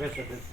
બેસો બેસો.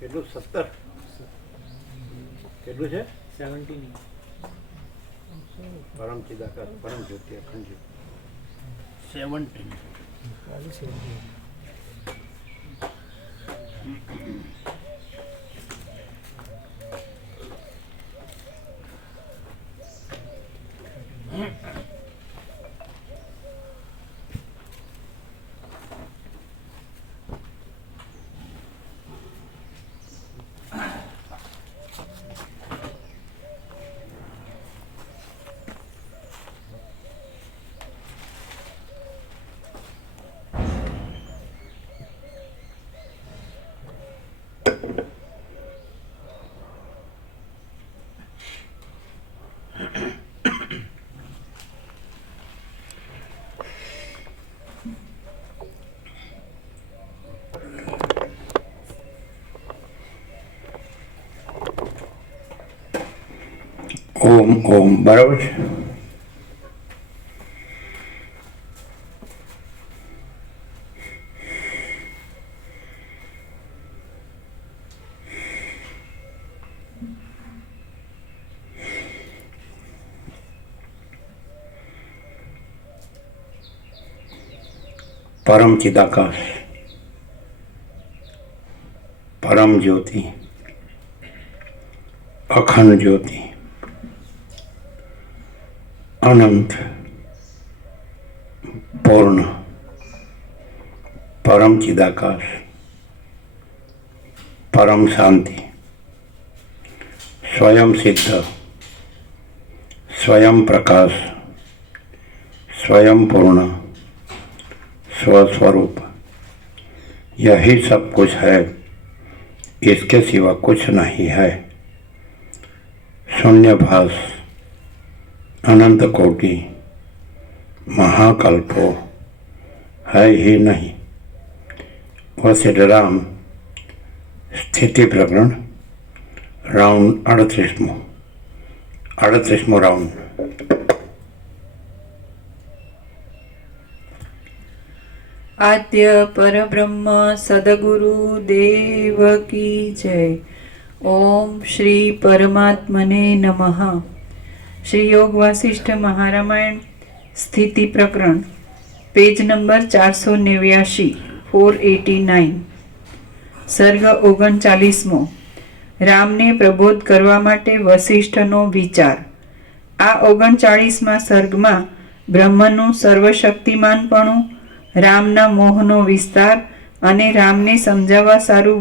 કેટલું 17 કેટલું છે 17 પરમ ચિદાકાશ પરમ જ્યોતિ અખંડ જ્યોતિ 17 ઓમ ઓમ બરાબર છે. પરમ ચિદાકાશ પરમ જ્યોતિ અખંડ જ્યોતિ અનંત પૂર્ણ પરમ ચિદાકાશ પરમ શાંતિ स्वयं सिद्ध स्वयं प्रकाश स्वयं पूर्ण स्वस्वरूप यही सब कुछ है, इसके सिवा कुछ नहीं है। शून्यभास अनंत कोटि महाकल्पो है ही नहीं। वशिष्ठ राम स्थिति प्रकरण राउंड 38मो राउंड। आद्य परब्रह्म सद्गुरु देव की जय। ओम श्री परमात्मने नमः। श्री योग वासिष्ठ महारामायण स्थिति प्रकरण पेज नंबर 489 489 सर्ग 39मो। રામને પ્રબોધ કરવા માટે વસિષ્ઠનો વિચાર। આ 39મા સર્ગમાં બ્રહ્મનું સર્વશક્તિમાનપણું, રામના મોહનો વિસ્તાર અને રામને સમજાવવા સારું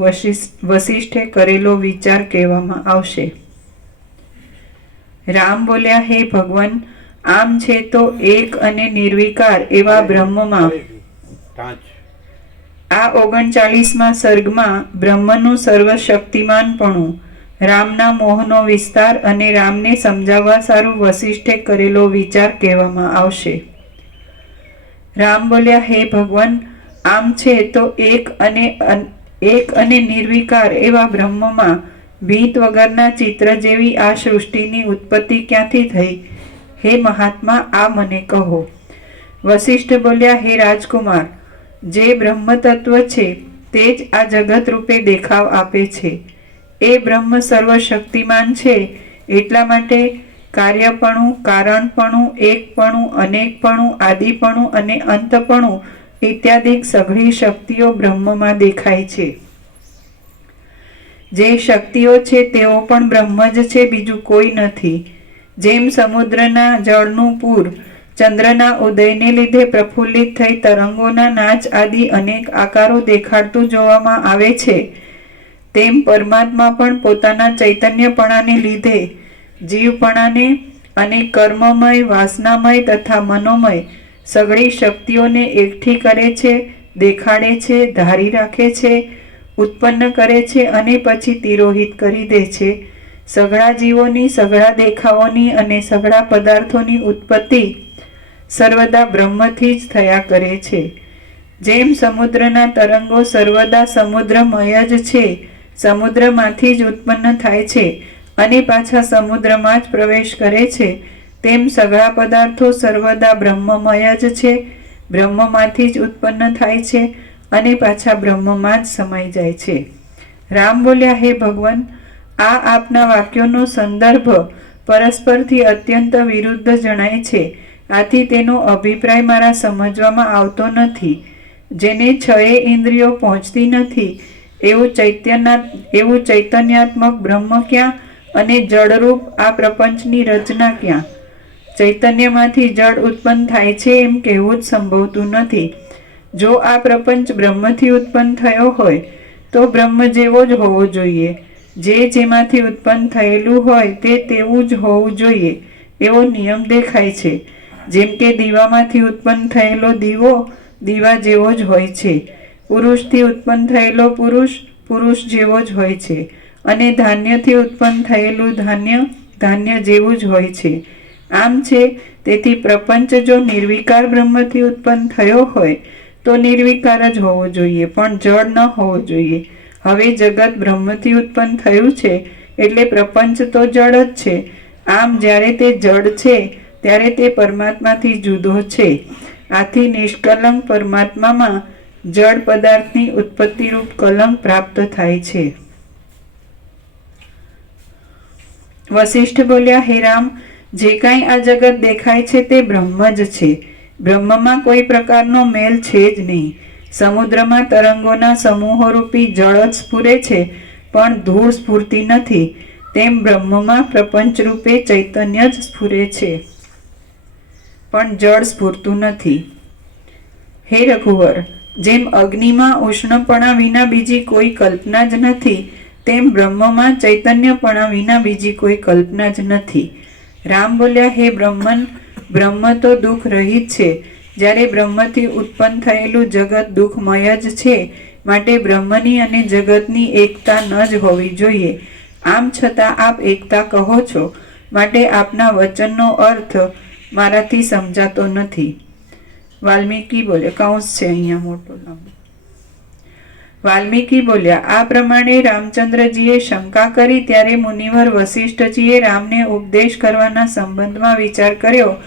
વસિષ્ઠે કરેલો વિચાર કહેવામાં આવશે। રામ બોલ્યા, હે ભગવાન, આમ છે તો એક અને નિર્વિકાર એવા બ્રહ્મમાં આ 39મા સર્ગમાં બ્રહ્મનું સર્વશક્તિમાનપણું, રામના મોહનો વિસ્તાર અને રામને સમજાવવા સારું વસિષ્ઠે કરેલો વિચાર કહેવામાં આવશે। રામ બોલ્યા, હે ભગવાન, આમ છે તો એક અને નિર્વિકાર એવા બ્રહ્મમાં ભીત વગરના ચિત્ર જેવી આ સૃષ્ટિની ઉત્પત્તિ ક્યાંથી થઈ? હે મહાત્મા, આ મને કહો। વસિષ્ઠ બોલ્યા, હે રાજકુમાર, જે બ્રહ્મ તત્વ છે તે જ આ જગત રૂપે દેખાવ આપે છે। એ બ્રહ્મ સર્વશક્તિમાન છે, એટલા માટે કાર્યપણું, કારણપણું, એકપણું, અનેકપણું, આદિપણું અને અંતપણું ઇત્યાદિ સઘળી શક્તિઓ બ્રહ્મમાં દેખાય છે। જે શક્તિઓ છે તેઓ પણ બ્રહ્મ જ છે, બીજું કોઈ નથી। જેમ સમુદ્રના જળનું પૂર ચંદ્રના ઉદયને લીધે પ્રફુલ્લિત થઈ તરંગોના નાચ આદિ અનેક આકારો દેખાડતું જોવામાં આવે છે, તેમ પરમાત્મા પણ પોતાના ચૈતન્યપણાને લીધે જીવપણાને અને કર્મમય, વાસનામય તથા મનોમય સઘળી શક્તિઓને એકઠી કરે છે, દેખાડે છે, ધારી રાખે છે, ઉત્પન્ન કરે છે અને પછી તિરોહિત કરી દે છે. સઘળા જીવોની, સઘળા દેખાવોની અને સઘળા પદાર્થોની ઉત્પત્તિ સર્વદા બ્રહ્મથી જ થયા કરે છે. જેમ સમુદ્રના તરંગો સર્વદા સમુદ્રમય જ છે, સમુદ્રમાંથી જ ઉત્પન્ન થાય છે અને પાછા સમુદ્રમાં જ પ્રવેશ કરે છે, તેમ સઘળા પદાર્થો સર્વદા બ્રહ્મમય જ છે, બ્રહ્મમાંથી જ ઉત્પન્ન થાય છે અને પાછા બ્રહ્મમાં જ સમાઈ જાય છે. રામ બોલ્યા, હે ભગવાન, આ આપના વાક્યોનો સંદર્ભ પરસ્પરથી અત્યંત વિરુદ્ધ જણાય છે. આથી તેનો અભિપ્રાય મારા સમજવામાં આવતો નથી. જેને છએ ઇન્દ્રિયો પહોંચતી નથી એવું ચૈતન્યાત્મક બ્રહ્મ ક્યાં અને જળરૂપ આ પ્રપંચની રચના ક્યાં? ચૈતન્યમાંથી જળ ઉત્પન્ન થાય છે એમ કહેવું જ સંભવતું નથી. જો આ પ્રપંચ બ્રહ્મથી ઉત્પન્ન થયો હોય તો બ્રહ્મ જેવો જ હોવો જોઈએ. જેમાંથી ઉત્પન્ન થયેલું હોય તે તેવું જ હોવું જોઈએ એવો નિયમ દેખાય છે. જેમ કે દીવામાંથી ઉત્પન્ન થયેલો દીવો દીવા જેવો જ હોય છે, પુરુષથી ઉત્પન્ન થયેલો પુરુષ પુરુષ જેવો જ હોય છે અને ધાન્યથી ઉત્પન્ન થયેલું ધાન્ય ધાન્ય જેવું જ હોય છે. આમ છે, તેથી પ્રપંચ જો નિર્વિકાર બ્રહ્મથી ઉત્પન્ન થયો હોય તો નિર્વિકાર જ હોવો જોઈએ, પણ જળ ન હોવો જોઈએ. હવે જગત બ્રહ્મથી ઉત્પન્ન થયું છે એટલે પ્રપંચ તો જળ જ છે. આમ જ્યારે તે જળ છે ત્યારે તે પરમાત્માથી જુદો છે. આથી નિષ્કલંક પરમાત્મામાં જળ પદાર્થની ઉત્પત્તિરૂપ કલંક પ્રાપ્ત થાય છે. વશિષ્ઠ બોલ્યા, હે રામ, જે કાંઈ આ જગત દેખાય છે તે બ્રહ્મ જ છે. બ્રહ્મમાં કોઈ પ્રકારનો મેલ છે જ નહીં. સમુદ્રમાં તરંગોના સમૂહોરૂપી જળ જ સ્ફુરે છે, પણ ધૂળ સ્ફૂરતી નથી. તેમ બ્રહ્મમાં પ્રપંચ રૂપે ચૈતન્ય જ સ્ફુરે છે, પણ જળ સ્ફૂરતું નથી. હે રઘુવર, જેમ અગ્નિમાં ઉષ્ણપણા વિના બીજી કોઈ કલ્પના જ નથી, તેમ બ્રહ્મમાં ચૈતન્યપણા વિના બીજી કોઈ કલ્પના જ નથી. રામ બોલ્યા, હે બ્રહ્મન, બ્રહ્મ તો દુઃખ રહિત છે. જ્યારે બ્રહ્મથી ઉત્પન્ન થયેલું જગત દુઃખમય જ છે, માટે બ્રહ્મની અને જગતની એકતા ન જ હોવી જોઈએ. આમ છતાં આપ એકતા કહો છો, માટે આપના વચનનો અર્થ મારાથી સમજાતો નથી. વાલ્મીકી બોલે, કૌંસ છે અહીંયા મોટો લાંબો. વાલ્મીકી બોલ્યા, આ પ્રમાણે રામચંદ્રજીએ શંકા કરી ત્યારે મુનિવર વશિષ્ઠજીએ રામને ઉપદેશ કરવાના સંબંધમાં વિચાર કર્યો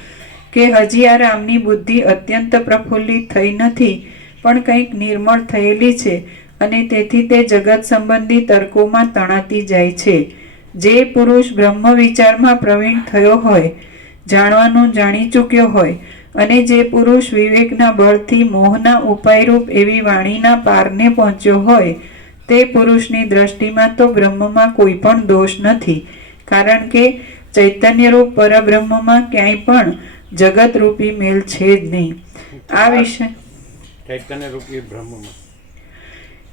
કે હજી આ રામની બુદ્ધિ અત્યંત પ્રફુલ્લિત થઈ નથી, પણ કંઈક નિર્મળ થયેલી છે અને તેથી તે જગત સંબંધી તર્કોમાં તણાતી જાય છે. જે પુરુષ બ્રહ્મ વિચારમાં પ્રવીણ થયો હોય, જાણવાનું જાણી ચૂક્યો હોય અને જે પુરુષ વિવેકના બળથી મોહના ઉપાયરૂપ એવી વાણીના પારને પહોંચ્યો હોય, તે પુરુષની દ્રષ્ટિમાં તો બ્રહ્મમાં કોઈ પણ દોષ નથી, કારણ કે ચૈતન્યરૂપ પરબ્રહ્મમાં ક્યાંય પણ જગતરૂપી મેલ છે જ નહીં. આ વિષય ચૈતન્યરૂપી બ્રહ્મમાં,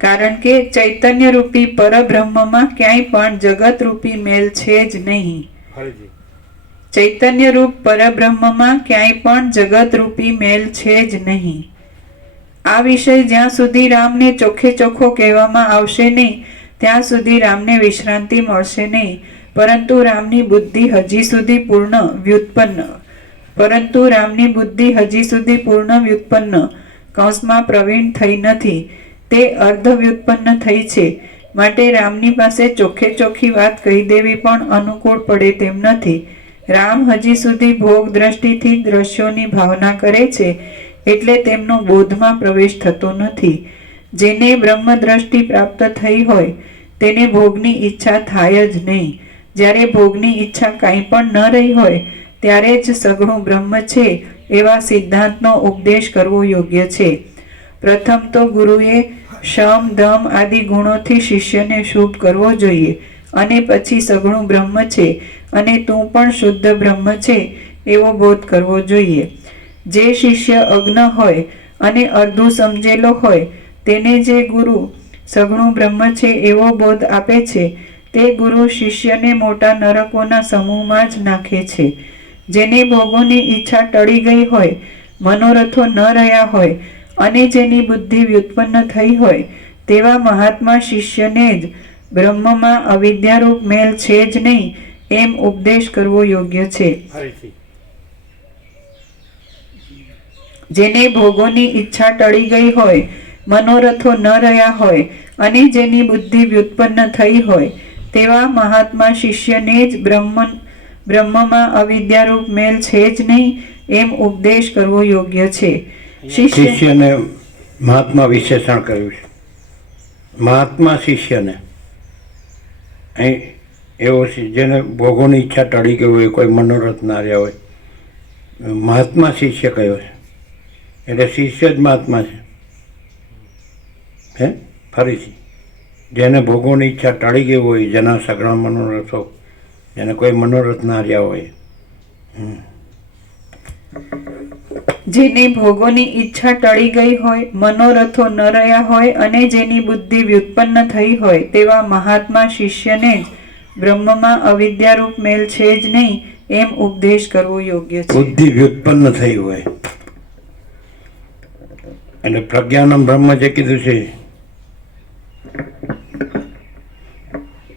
કારણ કે ચૈતન્યરૂપી પરબ્રહ્મમાં ક્યાંય પણ જગતરૂપી મેલ છે જ નહીં. ચૈતન્યરૂપ પરબ્રહ્મમાં ક્યાંય પણ જગતરૂપી મેલ છે જ નહીં. આ વિષય જ્યાં સુધી રામને ચોખ્ખે ચોખ્ખો કહેવામાં આવશે નહીં, ત્યાં સુધી રામને વિશ્રાંતિ મળશે નહીં. પરંતુ રામની બુદ્ધિ હજી સુધી પૂર્ણ વ્યુત્પન્ન કૌંસમાં પ્રવીણ થઈ નથી, તે અર્ધ વ્યુત્પન્ન થઈ છે. માટે રામની પાસે ચોખ્ખે ચોખ્ખી વાત કહી દેવી પણ અનુકૂળ પડે તેમ નથી. રામ હજી સુધી ભોગ દ્રષ્ટિથી દ્રશ્યોની ભાવના કરે છે, એટલે તેમનો બોધમાં પ્રવેશ થતો નથી. જેને બ્રહ્મ દ્રષ્ટિ પ્રાપ્ત થઈ હોય તેને ભોગની ઈચ્છા થાય જ નહીં. જ્યારે ભોગની ઈચ્છા કાંઈ પણ ન રહી હોય ત્યારે જ સઘળું બ્રહ્મ છે એવા સિદ્ધાંતનો ઉપદેશ કરવો યોગ્ય છે. પ્રથમ તો ગુરુએ શમ ધમ આદિ ગુણોથી શિષ્યને શુભ કરવો જોઈએ અને પછી સઘળું બ્રહ્મ છે અને તું પણ શુદ્ધ બ્રહ્મ છે એવો બોધ કરવો જોઈએ. જે શિષ્ય અજ્ઞ હોય અને અર્ધું સમજેલો હોય તેને જે ગુરુ સઘળું બ્રહ્મ છે એવો બોધ આપે છે તે ગુરુ શિષ્યને મોટા નરકોના સમૂહમાં જ નાખે છે. જેને ભોગોની ઈચ્છા ટળી ગઈ હોય, મનોરથો ન રહ્યા હોય અને જેની બુદ્ધિ વ્યુત્પન્ન થઈ હોય તેવા મહાત્મા શિષ્યને જ બ્રહ્મમાં અવિદ્યારૂપ મેલ છે જ નહીં એમ ઉપદેશ કરવો યોગ્ય છે. ફરીથી જેને ભોગોની ઈચ્છા ટળી ગઈ હોય, મનોરથો ન રહ્યા હોય અને જેની બુદ્ધિ વ્યુત્પન્ન થઈ હોય તેવા મહાત્મા શિષ્યને જ બ્રહ્મમાં અવિદ્યારૂપ મેલ છે જ નહીં એમ ઉપદેશ કરવો યોગ્ય છે. શિષ્યને મહાત્મા વિશેષણ કર્યું છે. મહાત્મા શિષ્યને અહીં એવો છે જેને ભોગોની ઈચ્છા ટળી ગઈ હોય, કોઈ મનોરથ ના રહ્યા હોય, મહાત્મા શિષ્ય કયો છે. એટલે શિષ્ય જ મહાત્મા છે. હે ફરીથી જેને ભોગોની ઈચ્છા ટળી ગઈ હોય, જેના સઘળા મનોરથો, જેને કોઈ મનોરથ ના રહ્યા હોય, જેને ભોગોની ઈચ્છા ટળી ગઈ હોય, મનોરથો ન રહ્યા હોય અને જેની બુદ્ધિ વ્યુત્પન્ન થઈ હોય તેવા મહાત્મા શિષ્યને જ બ્રહ્મમાં અવિદ્યારૂપ મેલ છે જ નહીં એમ ઉપદેશ કરવો યોગ્ય છે. બુદ્ધિ વ્યુત્પન્ન થઈ હોય એટલે પ્રજ્ઞાનમ બ્રહ્મ જે કીધું છે,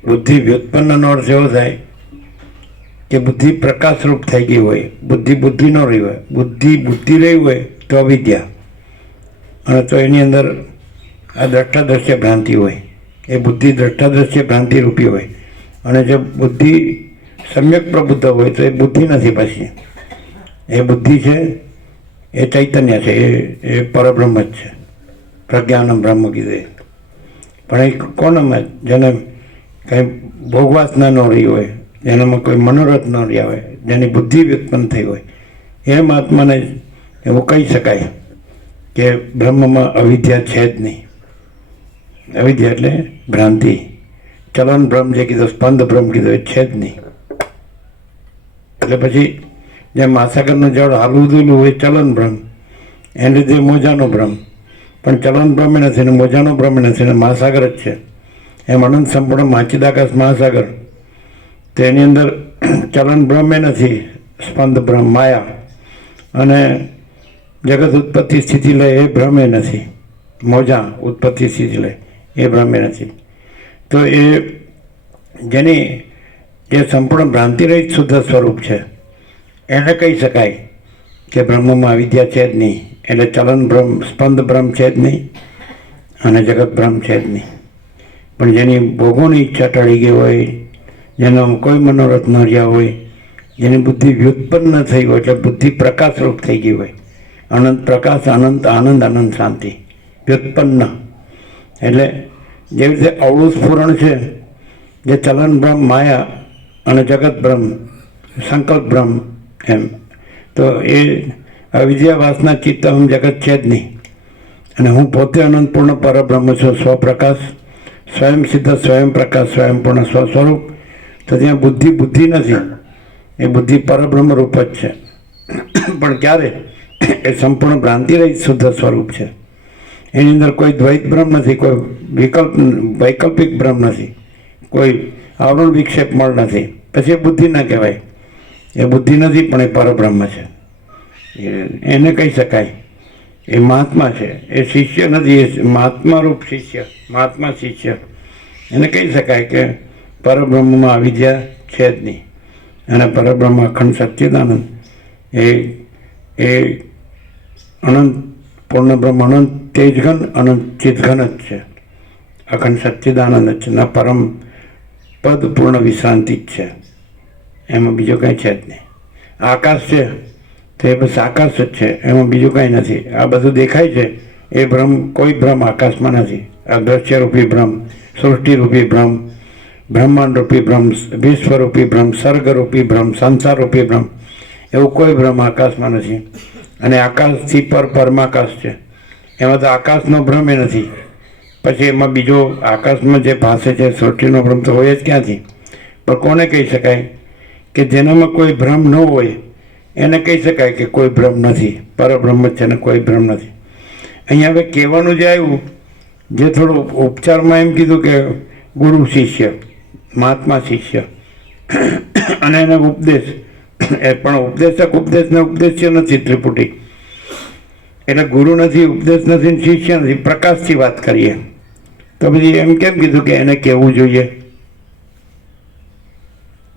બુદ્ધિ વ્યુત્પન્નનો અર્થ એવો થાય કે બુદ્ધિ પ્રકાશરૂપ થઈ ગઈ હોય, બુદ્ધિ ન રહી હોય. બુદ્ધિ રહી હોય તો અવિદ્યા, અને તો એની અંદર આ દ્રષ્ટાદ્રશ્ય ભ્રાંતિ હોય. એ બુદ્ધિ દ્રષ્ટાદ્રશ્ય ભ્રાંતિ રૂપી હોય, અને જો બુદ્ધિ સમ્યક પ્રબુદ્ધ હોય તો એ બુદ્ધિ નથી. પછી એ બુદ્ધિ છે એ ચૈતન્ય છે, એ પરબ્રહ્મ જ છે. પ્રજ્ઞાનમ બ્રહ્મ કીધું. પણ એ કોનામાં જેને કંઈ ભોગવાસના ન રહી હોય, જેનામાં કોઈ મનોરથ ન રહ્યા હોય, જેની બુદ્ધિ વ્યુત્પન્ન થઈ હોય, એ મહાત્માને એવું કહી શકાય કે બ્રહ્મમાં અવિદ્યા છે જ નહીં. અવિદ્યા એટલે ભ્રાંતિ. ચલન બ્રહ્મ જે કીધો, સ્પંદ બ્રહ્મ કીધો, એ છે જ નહીં. એટલે પછી જેમ મહાસાગરનું જળ હાલવું દૂલું હોય ચલન બ્રહ્મ, એને લીધે મોજાનો બ્રહ્મ. પણ ચલન બ્રહ્મ નથી ને મોજાનો બ્રહ્મ નથી ને મહાસાગર જ છે. એમ અનંત સંપૂર્ણ માચિદાકાશ મહાસાગર, તો એની અંદર ચલન બ્રહ્મ નથી, સ્પંદ બ્રહ્મ માયા, અને જગત ઉત્પત્તિ સ્થિતિ લે એ ભ્રમે નથી. મોજા ઉત્પત્તિ સ્થિતિ લે એ ભ્રમે નથી. તો એ જેની જે સંપૂર્ણ ભ્રાંતિ રહિત શુદ્ધ સ્વરૂપ છે એને કહી શકાય કે બ્રહ્મમાં અવિદ્યા છે જ નહીં. એટલે ચલન બ્રહ્મ, સ્પંદ બ્રહ્મ છે જ નહીં અને જગત બ્રહ્મ છે જ નહીં. પણ જેની ભોગોની ઈચ્છા ટળી ગઈ હોય, જેનો કોઈ મનોરથ ન રહ્યા હોય, જેની બુદ્ધિ વ્યુત્પન્ન થઈ હોય, એટલે બુદ્ધિ પ્રકાશરૂપ થઈ ગઈ હોય, અનંત પ્રકાશ, અનંત આનંદ, અનંત શાંતિ, વ્યુત્પન્ન. એટલે જેવી રીતે અવળું સ્ફુરણ છે, જે ચલન બ્રહ્મ માયા અને જગત બ્રહ્મ, સંકલ્પ બ્રહ્મ, એમ તો એ અવિદ્યા વાસના ચિત્ત હમ જગત છે જ નહીં. અને હું પોતે અનંતપૂર્ણ પરબ્રહ્મ છું, સ્વપ્રકાશ, સ્વયં સિદ્ધ, સ્વયં પ્રકાશ, સ્વયંપૂર્ણ સ્વસ્વરૂપ. તો ત્યાં બુદ્ધિ નથી, એ બુદ્ધિ પરબ્રહ્મ રૂપ જ છે. પણ ક્યારે એ સંપૂર્ણ ભ્રાંતિ રહિત શુદ્ધ સ્વરૂપ છે. એની અંદર કોઈ દ્વૈત બ્રહ્મ નથી, કોઈ વૈકલ્પિક બ્રહ્મ નથી, કોઈ આવરણ વિક્ષેપ મળ નથી. પછી એ બુદ્ધિ ના કહેવાય, એ બુદ્ધિ નથી પણ એ પરબ્રહ્મ છે. એને કહી શકાય એ મહાત્મા છે. એ શિષ્ય નથી, એ મહાત્મા રૂપ શિષ્ય, મહાત્મા શિષ્ય. એને કહી શકાય કે પરબ્રહ્મમાં અવિદ્યા છે જ નહીં. અને પરબ્રહ્મ અખંડ સચ્ચિદાનંદ એ અનંત પૂર્ણ બ્રહ્મ, અનંત તેજઘન, અનંત ચિદઘન જ છે. અખંડ સચ્ચિદાનંદ જ છે. ના પરમ પદ પૂર્ણ વિશ્રાંતિ જ છે. એમાં બીજું કંઈ છે જ નહીં. આકાશ છે તો એ બસ આકાશ જ છે, એમાં બીજું કાંઈ નથી. આ બધું દેખાય છે એ બ્રહ્મ, કોઈ બ્રહ્મ આકાશમાં નથી. આ દ્રશ્યરૂપી બ્રહ્મ, સૃષ્ટિરૂપી બ્રહ્મ, બ્રહ્માંડરૂપી બ્રહ્મ, વિશ્વરૂપી બ્રહ્મ, સર્ગરૂપી બ્રહ્મ, સંસારરૂપી બ્રહ્મ, એવું કોઈ બ્રહ્મ આકાશમાં નથી. અને આકાશથી પરમાકાશ છે, એમાં તો આકાશનો ભ્રમ એ નથી. પછી એમાં બીજો આકાશમાં જે ભાષે છે સૃષ્ટિનો ભ્રમ તો હોય જ ક્યાંથી. પણ કોને કહી શકાય કે જેનામાં કોઈ ભ્રમ ન હોય એને કહી શકાય કે કોઈ ભ્રમ નથી, પરબ્રહ્મ જ છે ને કોઈ ભ્રમ નથી. અહીંયા હવે કહેવાનું જે આવ્યું, જે થોડું ઉપચારમાં એમ કીધું કે ગુરુ શિષ્ય, મહાત્મા શિષ્ય અને એને ઉપદેશ, એ પણ ઉપદેશક ઉપદેશને ઉપદેશ્ય નથી ત્રિપુટી, એટલે ગુરુ નથી, ઉપદેશ નથી, શિષ્ય નથી, પ્રકાશથી વાત કરીએ તો પછી એમ કેમ કીધું કે એને કહેવું જોઈએ?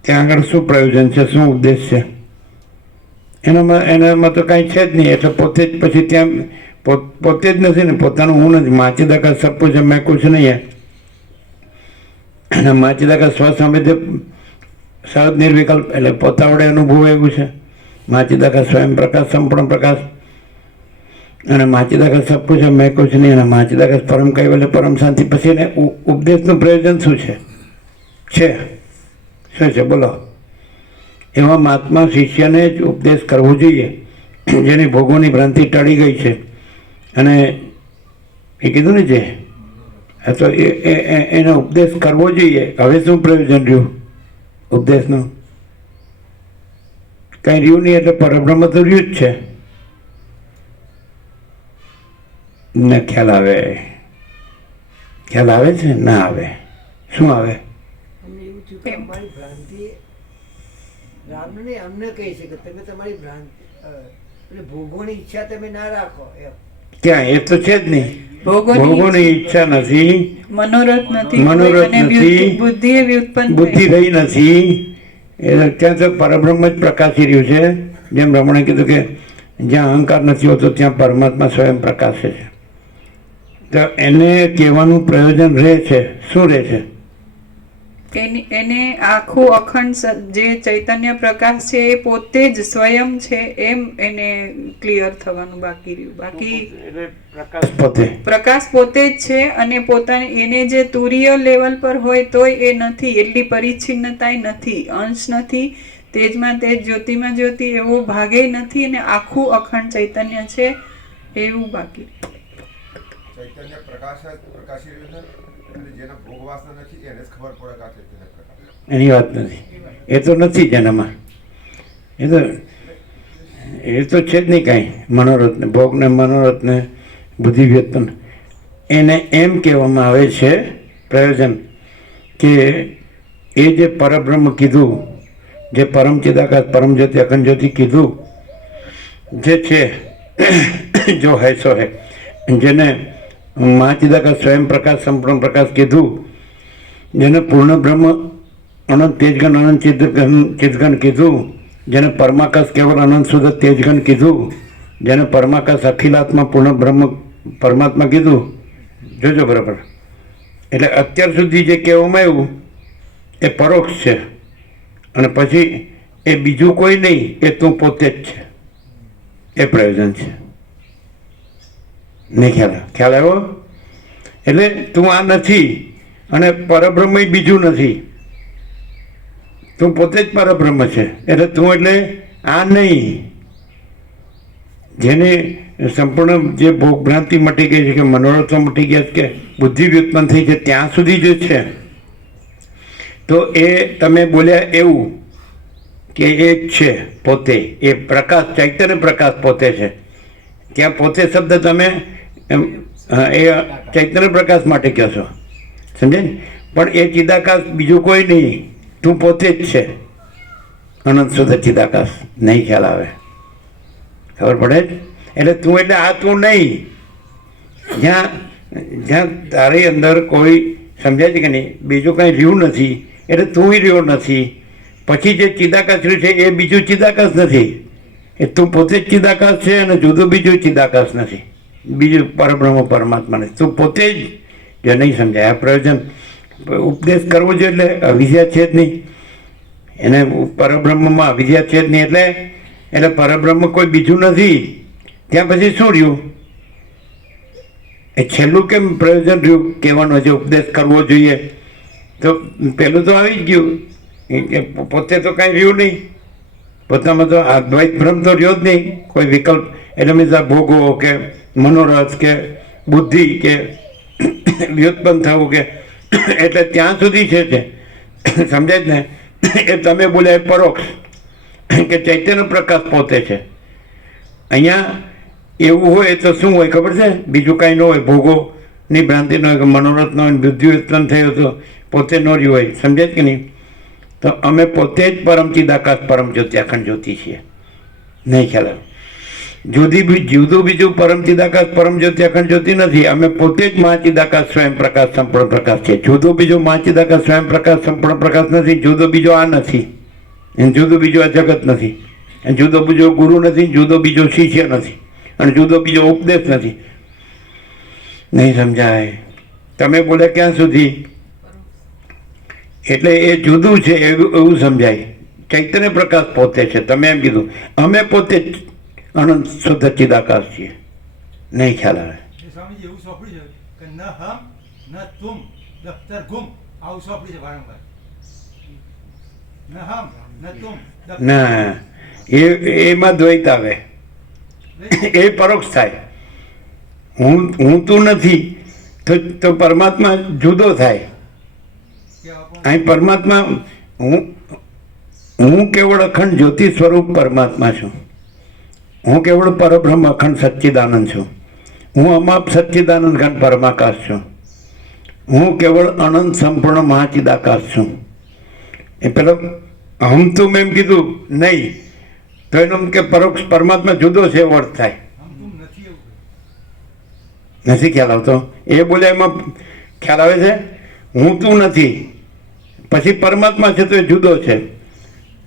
ત્યાં આગળ શું પ્રયોજન છે, શું ઉપદેશ છે? એનામાં તો કાંઈ છે જ નહીં. એટલે પોતે જ પછી ત્યાં પોતે જ નથી ને, પોતાનું હું નથી. માચિદા કા સબ કુછ મેં કુછ નહીં હે, અને માચિદા કા સ્વસામિધ્ય સહજ નિર્વિકલ્પ, એટલે પોતા વડે અનુભવ એવું છે. માચિદા કા સ્વયં પ્રકાશ, સંપૂર્ણ પ્રકાશ, અને માચિદા કા સબ કુછ મેં કુછ નહીં, અને માચિદા કા પરમ કૈવલ્ય, પરમ શાંતિ. પછી એને ઉપદેશનું પ્રયોજન શું છે? શું છે બોલો? એવા મહાત્મા શિષ્યને જ ઉપદેશ કરવો જોઈએ જેની ભોગોની ભ્રાંતિ ટળી ગઈ છે. અને એ કીધું ને જે તો એને ઉપદેશ કરવો જોઈએ. હવે શું પ્રયોજન રહ્યું ઉપદેશનું? કંઈ રહ્યું નહીં. એટલે પરબ્રહ્મ તો રહ્યું જ છે ને. ખ્યાલ આવે છે? ના આવે. શું આવે? અમારી ભ્રાંતિ રામને નહીં, અમને કહી છે કે તમે તમારી ભ્રાંતિ ભોગોની ઈચ્છા તમે ના રાખો એમ. ક્યાં? એ તો છે જ નહીં. ભોગોની ઈચ્છા નથી, મનોરથ નથી, મનોરથ અને નથી, બુદ્ધિ એવી ઉત્પન્ન બુદ્ધિ રહી નથી. એટલે ત્યાં તો પરબ્રહ્મ જ પ્રકાશી રહ્યું છે. જેમ રમણે કીધું કે જ્યાં અહંકાર નથી હોતો ત્યાં પરમાત્મા સ્વયં પ્રકાશે છે. તો એને કહેવાનું પ્રયોજન રહે છે. શું રહે છે? એને આખું અખંડ જે ચૈતન્ય પ્રકાશ છે એ પોતે જ સ્વયં છે એમ એને ક્લિયર થવાનું બાકી રહ્યું. બાકી પ્રકાશ પોતે જ છે, અને પોતાને એને જે તુરીય લેવલ પર હોય તોય એ નથી, એટલી પરિચ્છિન્નતાય નથી, અંશ નથી, તેજમાં તેજ, જ્યોતિમાં જ્યોતિ એવો ભાગે નથી, અને આખું અખંડ ચૈતન્ય છે એવું બાકી. ચૈતન્ય પ્રકાશી રહ્યું છે, અને જેના ભોગ વાસના નથી એને જ ખબર પડે કે આ ચૈતન્ય પ્રકાશ. એની વાત નથી. એ તો નથી જ એનામાં. એ તો છે જ નહીં કાંઈ. મનોરથને ભોગને મનોરથને બુદ્ધિ વ્યુત્પન્ન એને એમ કહેવામાં આવે છે પ્રયોજન કે એ જે પરબ્રહ્મ કીધું, જે પરમ ચિદાકાશ, પરમ જ્યોતિ, અખંડ જ્યોતિ કીધું, જે છે જો હૈ સો હૈ, જેને મહાચિદાકાશ, સ્વયં પ્રકાશ, સંપૂર્ણ પ્રકાશ કીધું, જેને પૂર્ણ બ્રહ્મ, અનંત તેજગન, અનંત ચિદગન કીધું, જેને પરમાકાશ કેવલ અનંત શુદ્ધ તેજગન કીધું, જેને પરમાકાશ અખિલાત્મા પૂર્ણ બ્રહ્મ પરમાત્મા કીધું. જોજો બરાબર. એટલે અત્યાર સુધી જે કહેવામાં આવ્યું એ પરોક્ષ છે, અને પછી એ બીજું કોઈ નહીં, એ તું પોતે જ છે. એ પ્રયોજન છે. નહીં ખ્યાલ આવ્યો? એટલે તું આ નથી, અને પરબ્રહ્મ બીજું નથી, તું પોતે જ પરબ્રહ્મ છે. એટલે તું એટલે આ નહીં. જેને સંપૂર્ણ જે ભોગ ભ્રાંતિ મટી ગઈ છે, કે મનોરથો મટી ગયા છે, કે બુદ્ધિ વ્યુત્પન્ન થઈ છે, ત્યાં સુધી જે છે તો એ તમે બોલ્યા એવું કે એ જ છે પોતે. એ પ્રકાશ, ચૈતન્ય પ્રકાશ પોતે છે. ત્યાં પોતે શબ્દ તમે એ ચૈતન્ય પ્રકાશ માટે કહો છો, સમજે ને? પણ એ ચિદાકાશ બીજું કોઈ નહીં, તું પોતે જ છે. અનંત શુદ્ધ ચિદાકાશ. નહીં ખ્યાલ આવે? ખબર પડે જ? એટલે તું એટલે આ તું નહીં. જ્યાં તારી અંદર કોઈ સમજાય છે કે નહીં, બીજું કાંઈ રહ્યું નથી, એટલે તું રહ્યો નથી. પછી જે ચિદાકાશ રહ્યું છે એ બીજું ચિદાકાશ નથી, એ તું પોતે જ ચિદાકાશ છે, અને જુદું બીજું ચિદાકાશ નથી, બીજું પરબ્રહ્મ પરમાત્મા નથી. તું પોતે જ. જો નહીં સમજાય આ પ્રયોજન, ઉપદેશ કરવો જોઈએ. એટલે અવિદ્યા છે જ નહીં, એને પરબ્રહ્મમાં અવિદ્યા છે જ નહીં. એટલે પરબ્રહ્મ કોઈ બીજું નથી. ત્યાં પછી શું રહ્યું? એ છેલ્લું કેમ પ્રયોજન રહ્યું કહેવાનું? જે ઉપદેશ કરવો જોઈએ તો પહેલું તો આવી જ ગયું કે પોતે તો કાંઈ રહ્યું નહીં, પોતામાં તો અદ્વૈત ભ્રમ તો રહ્યો જ નહીં, કોઈ વિકલ્પ. એટલે મીન્સ આ ભોગો કે મનોરથ કે બુદ્ધિ કે વ્યુત્પન્ન થવું કે, એટલે ત્યાં સુધી છે સમજાય જ ને? એ તમે બોલ્યા પરોક્ષ, કે ચૈતન્ય પ્રકાશ પોતે છે. અહીંયા એવું હોય તો શું હોય ખબર છે? બીજું કાંઈ ન હોય, ભોગોની ભ્રાંતિ ન હોય, કે મનોરથ ન હોય, બુદ્ધિ ઉત્પન્ન થયો તો પોતે ન રહ્યું હોય. સમજાય કે નહીં? તો અમે પોતે જ પરમ ચિદાકાશ પરમ જ્યોતિ અખંડ જ્યોતિ છીએ. નહીં ખ્યાલ આવે? જુદું બીજું પરમ ચિદાકાશ પરમ જ્યોતિ અખંડ જ્યોતિ નથી. અમે પોતે જ મહાચિદાકાશ સ્વયં પ્રકાશ સંપૂર્ણ પ્રકાશ છે. જુદો બીજો મહાચિદાકાશ સ્વયં પ્રકાશ સંપૂર્ણ પ્રકાશ નથી. જુદો બીજો આ નથી, અને જુદો બીજો આ જગત નથી, અને જુદો બીજો ગુરુ નથી, જુદો બીજો શિષ્ય નથી, અને જુદો બીજો ઉપદેશ નથી. નહીં સમજાય? તમે બોલે ક્યાં સુધી? એટલે એ જુદું છે એવું સમજાય. ચૈતન્ય પ્રકાશ પોતે છે. તમે એમ કીધું અમે પોતે જ અનંત શુદ્ધ ચિદાકાશ છીએ. નહીં ખ્યાલ આવે? સ્વામીજી એવું સોંપડ્યું છે કે ન હમ ન તુમ દફતર ગુમ, આવું સોંપડ્યું છે વારંવાર. ન હમ ન તુમ દફતર ના, એમાં દ્વૈત આવે, એ પરોક્ષ થાય. હું તું નથી તો પરમાત્મા જુદો થાય. અહીં પરમાત્મા હું કેવળ અખંડ જ્યોતિ સ્વરૂપ પરમાત્મા છું. હું કેવળ પરબ્રહ્મ અખંડ સચ્ચિદાનંદ છું. હું અમાપ સચ્ચિદાનંદ ઘન પરમાકાશ છું. હું કેવળ અનંત સંપૂર્ણ મહાચિદાકાશ છું. એ પેલો હમ તું એમ કીધું નહીં તો એનો કે પરોક્ષ પરમાત્મા જુદો છે એવો અર્થ થાય. હમ તુમ નથી એવું. નથી ખ્યાલ આવતો? એ બોલે એમાં ખ્યાલ આવે છે? હું તું નથી, પછી પરમાત્મા છે તો એ જુદો છે.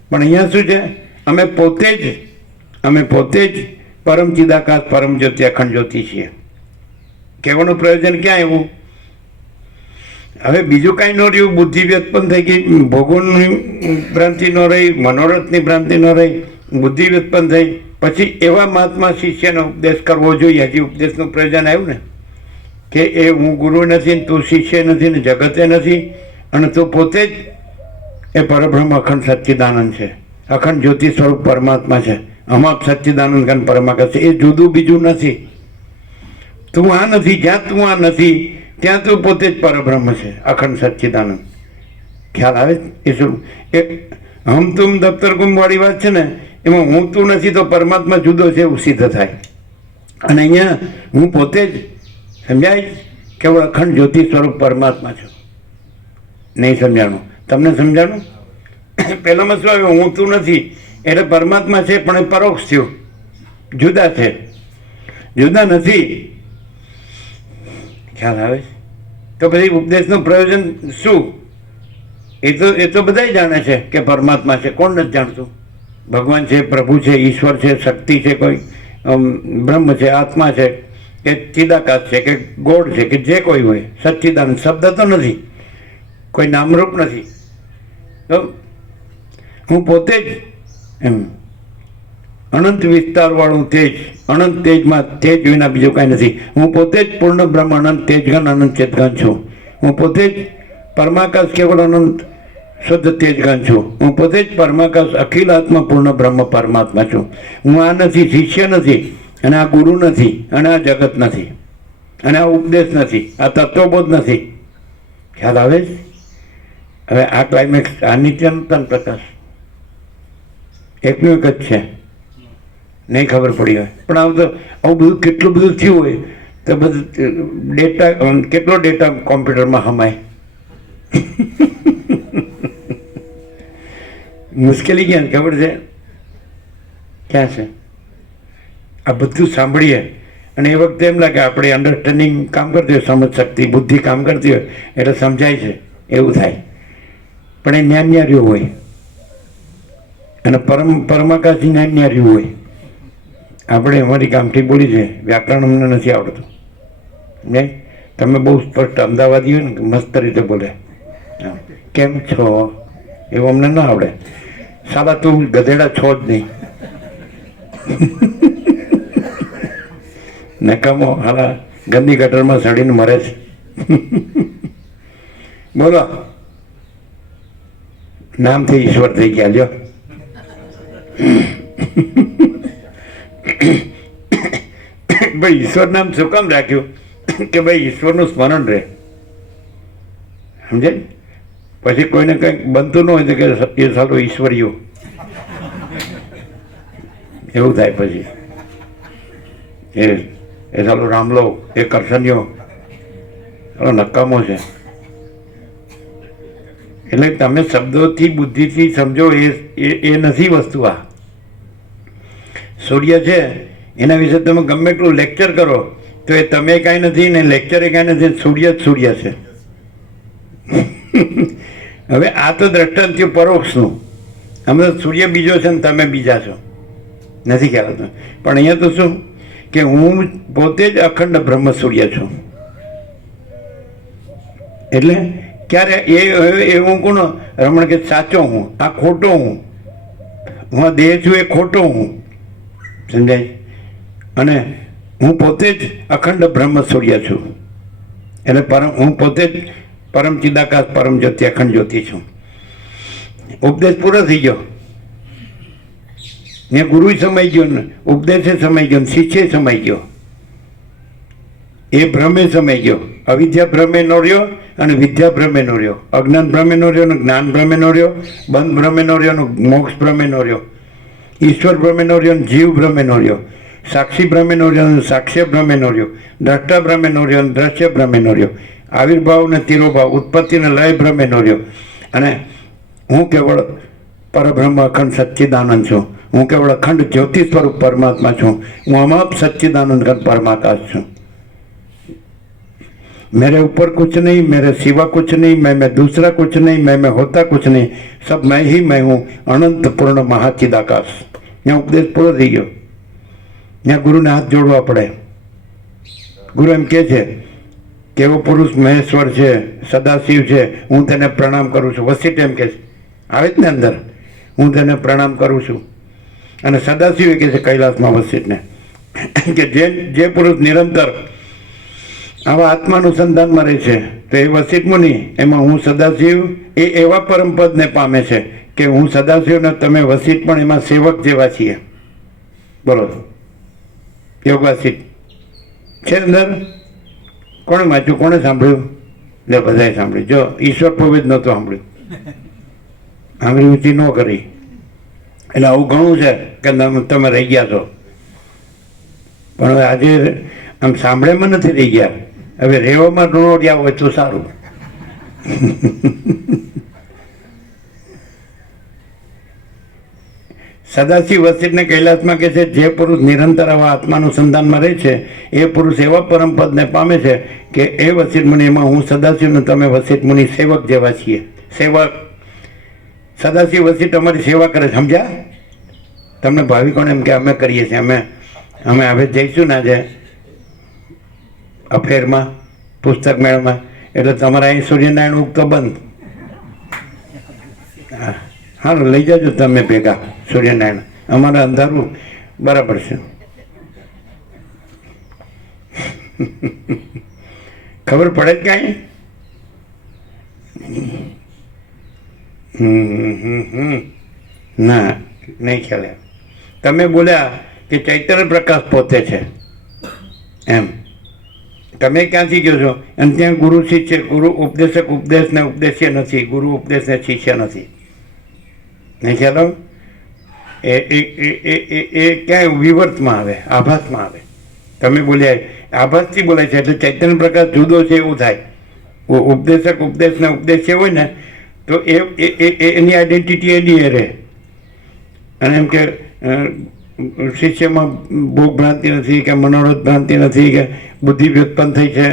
પણ અહીંયા શું છે? અમે પોતે જ પરમ ચિદાકાશ પરમ જ્યોતિ અખંડ જ્યોતિ છીએ. કહેવાનું પ્રયોજન ક્યાં એવું? હવે બીજું કાંઈ ન રહ્યું. બુદ્ધિ વ્યુત્પન્ન થઈ ગઈ, ભોગોની ભ્રાંતિ ન રહી, મનોરથની ભ્રાંતિ ન રહી, બુદ્ધિ વ્યુત્પન્ન થઈ. પછી એવા મહાત્મા શિષ્યનો ઉપદેશ કરવો જોઈએ. હજી ઉપદેશનું પ્રયોજન આવ્યું ને કે એ હું ગુરુ નથી ને તું શિષ્ય નથી ને જગતે નથી, અને તું પોતે જ એ પરબ્રહ્મ અખંડ સચ્ચિદાનંદ છે, અખંડ જ્યોતિ સ્વરૂપ પરમાત્મા છે, અમાપ સચ્ચિદાનંદ ઘન પરમાકાશ છે. એ જુદું બીજું નથી. તું આ નથી, જ્યાં તું આ નથી ત્યાં તું પોતે જ પરબ્રહ્મ છે, અખંડ સચ્ચિદાનંદ. ખ્યાલ આવે? એ શું એ હમ તુમ દફતર ગુમ વાળી વાત છે ને, એમાં હું તું નથી તો પરમાત્મા જુદો છે એવું સિદ્ધ થાય. અને અહીંયા હું પોતે જ સમજાય કેવળ અખંડ જ્યોતિ સ્વરૂપ પરમાત્મા છું. નહીં સમજાણું? તમને સમજાણું? પહેલામાં શું આવ્યું? હું તું નથી એટલે પરમાત્મા છે પણ એ પરોક્ષ થયું, જુદા છે, જુદા નથી. ખ્યાલ આવે? તો પછી ઉપદેશનું પ્રયોજન શું? એ તો બધા જાણે છે કે પરમાત્મા છે. કોણ નથી જાણતું? ભગવાન છે, પ્રભુ છે, ઈશ્વર છે, શક્તિ છે, કોઈ બ્રહ્મ છે, આત્મા છે, કે ચિદાકાશ છે, કે ગોડ છે, કે જે કોઈ હોય. સચ્ચિદાનંદ શબ્દ તો નથી, કોઈ નામરૂપ નથી. તો હું પોતે જ એમ અનંત વિસ્તારવાળું તેજ, અનંત તેજમાં તેજ વિના બીજું કાંઈ નથી. હું પોતે જ પૂર્ણ બ્રહ્મ અનંત તેજગન અનંત ચેતગન છું. હું પોતે જ પરમાકાશ કેવળ અનંત શુદ્ધ તેજગન છું. હું પોતે જ પરમાકાશ અખિલ આત્મા પૂર્ણ બ્રહ્મ પરમાત્મા છું. હું આ નથી, શિષ્ય નથી, અને આ ગુરુ નથી, અને આ જગત નથી, અને આ ઉપદેશ નથી, આ તત્વબોધ નથી. ખ્યાલ આવે? હવે આ ક્લાઇમેક્સ, આ નિત્યનૂતન પ્રકાશ એકનું એક જ છે. નહીં ખબર પડી હોય પણ આવું બધું કેટલું બધું થયું હોય તો બધું ડેટા, કેટલો ડેટા કોમ્પ્યુટરમાં હમાય. મુશ્કેલી ક્યાં ખબર છે? ક્યાં છે? આ બધું સાંભળીએ અને એ વખતે એમ લાગે આપણે અન્ડરસ્ટેન્ડિંગ કામ કરતી હોય, સમજ શક્તિ બુદ્ધિ કામ કરતી હોય એટલે સમજાય છે એવું થાય. પણ એ જ્ઞાન્યાર્યું હોય અને પરમાકાશી જ્ઞાન્યાર્યું હોય. આપણે અમારી કામથી બોલી છે, વ્યાકરણ અમને નથી આવડતું. નહીં? તમે બહુ સ્પષ્ટ અમદાવાદી હોય ને મસ્ત રીતે બોલે, કેમ છો એવું અમને ના આવડે. સાલા તું ગધેડા છો જ નહીં. નકામો હાલા ગંદી ગટરમાં સડીને મરે છે. બોલો, નામથી ઈશ્વર થઈ ગયા. લ્યો ભાઈ ઈશ્વર નામ શું કામ રાખ્યું? કે ભાઈ ઈશ્વરનું સ્મરણ રહે. સમજે? પછી કોઈને કંઈક બનતું ન હોય તો કે એ સારું ઈશ્વરીઓ. એવું થાય પછી એ ચાલો રામલો એ કરશન્યો નકામો છે. એટલે તમે શબ્દોથી બુદ્ધિથી સમજો એ નથી વસ્તુ. આ સૂર્ય છે એના વિશે તમે ગમે એટલું લેક્ચર કરો તો એ તમે કાંઈ નથી ને લેક્ચરે કાંઈ નથી, સૂર્ય જ સૂર્ય છે. હવે આ તો દ્રષ્ટાંત થયું પરોક્ષનું. અમે તો સૂર્ય બીજો છે ને તમે બીજા છો, નથી ખ્યાલ આવતો. પણ અહીંયા તો શું કે હું પોતે જ અખંડ બ્રહ્મ સૂર્ય છું. એટલે ક્યારે એ હું કોનો રમણ કે સાચો હું, આ ખોટો હું, હું આ દેહ છું એ ખોટો હું, સમજાય? અને હું પોતે જ અખંડ બ્રહ્મ સૂર્ય છું. એટલે હું પોતે જ પરમ ચિદાકાશ પરમ જ્યોતિ અખંડ જ્યોતિ છું. ઉપદેશ પૂરો થઈ ગયો ને ગુરુ સમાઈ ગયો ને ઉપદેશે સમાઈ ગયો ને શિષ્ય સમાઈ ગયો. એ ભ્રમે સમાઈ ગયો. અવિદ્યા ભ્રમે નો રહ્યો અને વિદ્યા ભ્રમે નો રહ્યો. અજ્ઞાન ભ્રમે નો રહ્યો ને જ્ઞાન ભ્રમે નો રહ્યો. બંધ ભ્રમે નો રહ્યો ને મોક્ષ ભ્રમે નો રહ્યો. ઈશ્વર ભ્રમે નો રહ્યો ને જીવ ભ્રમે નો રહ્યો. સાક્ષી ભ્રમે નો રહ્યો ને સાક્ષ્ય ભ્રમે નો રહ્યો. દ્રષ્ટા ભ્રમે નો રહ્યો ને દ્રશ્ય ભ્રમે નો રહ્યો. આવિર્ભાવ ને તિરોભાવ ઉત્પત્તિ ને લય ભ્રમે નો રહ્યો. અને હું કેવળ પરબ્રહ્મ અખંડ સચ્ચિદાનંદ છું. હું કેવળ અખંડ જ્યોતિ સ્વરૂપ પરમાત્મા છું. હું અમાપ સચ્चिदानंद घन परमाकाश છું. मेरे ऊपर कुछ नहीं, मेरे सिवा कुछ नहीं, मैं दूसरा कुछ नहीं, मैं होता कुछ नहीं, सब मैं ही मैं हूँ. अनंत पूर्ण महाचिदाकाश. यहाँ उपदेश पूरो થઈ ગયો. ત્યાં ગુરુને હાથ જોડવા પડે. ગુરુ એમ કહે છે કે એવો પુરુષ મહેશ્વર છે, સદાશિવ છે, હું તેને પ્રણામ કરું છું. વસિષ્ઠ એમ કહે છે, આવે જ ને અંદર, હું તેને પ્રણામ કરું છું. અને સદાશિવ કહે છે કૈલાસમાં વસિષ્ઠને કે જે પુરુષ નિરંતર આવા આત્માનુસંધાનમાં રહે છે તો એ વસિષ્ઠ મુનિ એમાં હું સદાશિવ એ એવા પરમ પદને પામે છે કે હું સદાશિવ ને તમે વસિષ્ઠ પણ એમાં સેવક જેવા છીએ. બોલો યોગ વસિષ્ઠ છે અંદર. કોણે વાંચ્યું, કોણે સાંભળ્યું? એટલે બધાએ સાંભળ્યું. જો ઈશ્વર પ્રભુ જ નહોતું સાંભળ્યું, આંગળી ઊંચી ન કરી. એટલે આવું ઘણું છે કે તમે રહી ગયા છો. પણ હવે આજે આમ સાંભળેમાં નથી રહી ગયા, હવે રહેવામાં ડોળો રહ્યા હોય તો સારું. સદાશિવ વસિષ્ઠને કૈલાસમાં કહે છે જે પુરુષ નિરંતર આવા આત્માનુસંધાનમાં રહે છે એ પુરુષ એવા પરમ પદને પામે છે કે એ વસિષ્ઠ મુનિ એમાં હું સદાશિવને તમે વસિષ્ઠ મુનિ સેવક જેવા છીએ. સેવક સદાશિવ વસિષ્ઠ અમારી સેવા કરે, સમજ્યા? તમને ભાવિકોને એમ કે અમે કરીએ છીએ, અમે હવે જઈશું ને આજે અફેરમાં પુસ્તક મેળામાં, એટલે તમારા અહીં સૂર્યનારાયણ ઉગતો બંધ. હા લઈ જાજો તમે ભેગા સૂર્યનારાયણ. અમારે અંધારું બરાબર છે. ખબર પડે જ કાંઈ? ના નહીં ખ્યાલ. તમે બોલ્યા કે ચૈતન્ય પ્રકાશ પોતે છે એમ. તમે ક્યાંથી કહો છો? અને ત્યાં ગુરુ શિષ્ય, ગુરુ ઉપદેશક ઉપદેશને ઉપદેશ્ય નથી, ગુરુ ઉપદેશને શિષ્ય નથી. નહીં ખ્યાલ? એ ક્યાંય વિવર્તમાં આવે, આભાસમાં આવે. તમે બોલ્યા આભાસથી બોલાય છે એટલે ચૈતન્ય પ્રકાશ જુદો છે એવું થાય. ઉપદેશક ઉપદેશને ઉપદેશ્ય હોય ને તો એની આઈડેન્ટિટી એની એ રહે. અને એમ કે શિષ્યમાં ભોગ ભ્રાંતિ નથી કે મનોરથ ભ્રાંતિ નથી કે બુદ્ધિ વ્યુત્પન્ન થઈ છે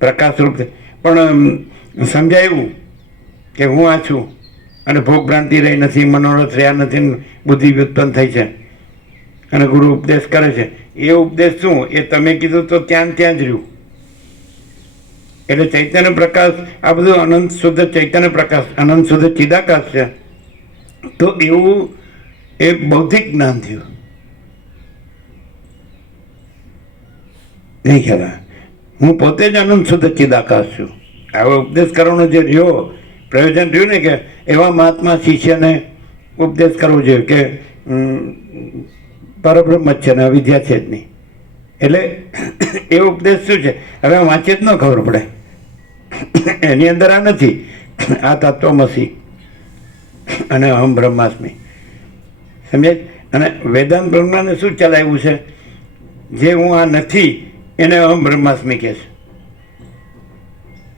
પ્રકાશરૂપ. પણ સમજાય એવું કે હું આ છું અને ભોગ ભ્રાંતિ રહી નથી, મનોરથ રહ્યા નથી, બુદ્ધિ વ્યુત્પન્ન થઈ છે અને ગુરુ ઉપદેશ કરે છે. એ ઉપદેશ શું એ તમે કીધું તો ત્યાં જ રહ્યું. એટલે ચૈતન્ય પ્રકાશ આ બધું અનંત શુદ્ધ ચૈતન્ય પ્રકાશ, અનંત શુદ્ધ ચિદાકાશ છે. તો એવું એ બૌદ્ધિક જ્ઞાન થયું. નહીં ખ્યાલ? હું પોતે જ અનંત શુદ્ધ ચિદાકાશ છું. હવે ઉપદેશ કરવાનો જે રહ્યો પ્રયોજન રહ્યું ને કે એવા મહાત્મા શિષ્યને ઉપદેશ કરવો જોઈએ કે પરબ્રહ્મ જ છે ને અવિદ્યા છે જ નહીં. એટલે એ ઉપદેશ શું છે હવે વાંચે જ ન ખબર પડે. એની અંદર આ નથી, આ તત્વમસી અને અહમ બ્રહ્માસ્મિ. સમજે? અને વેદાંત બ્રહ્માને શું ચલાવ્યું છે? જે હું આ નથી એને અહમ બ્રહ્માસ્મિ કહે છે.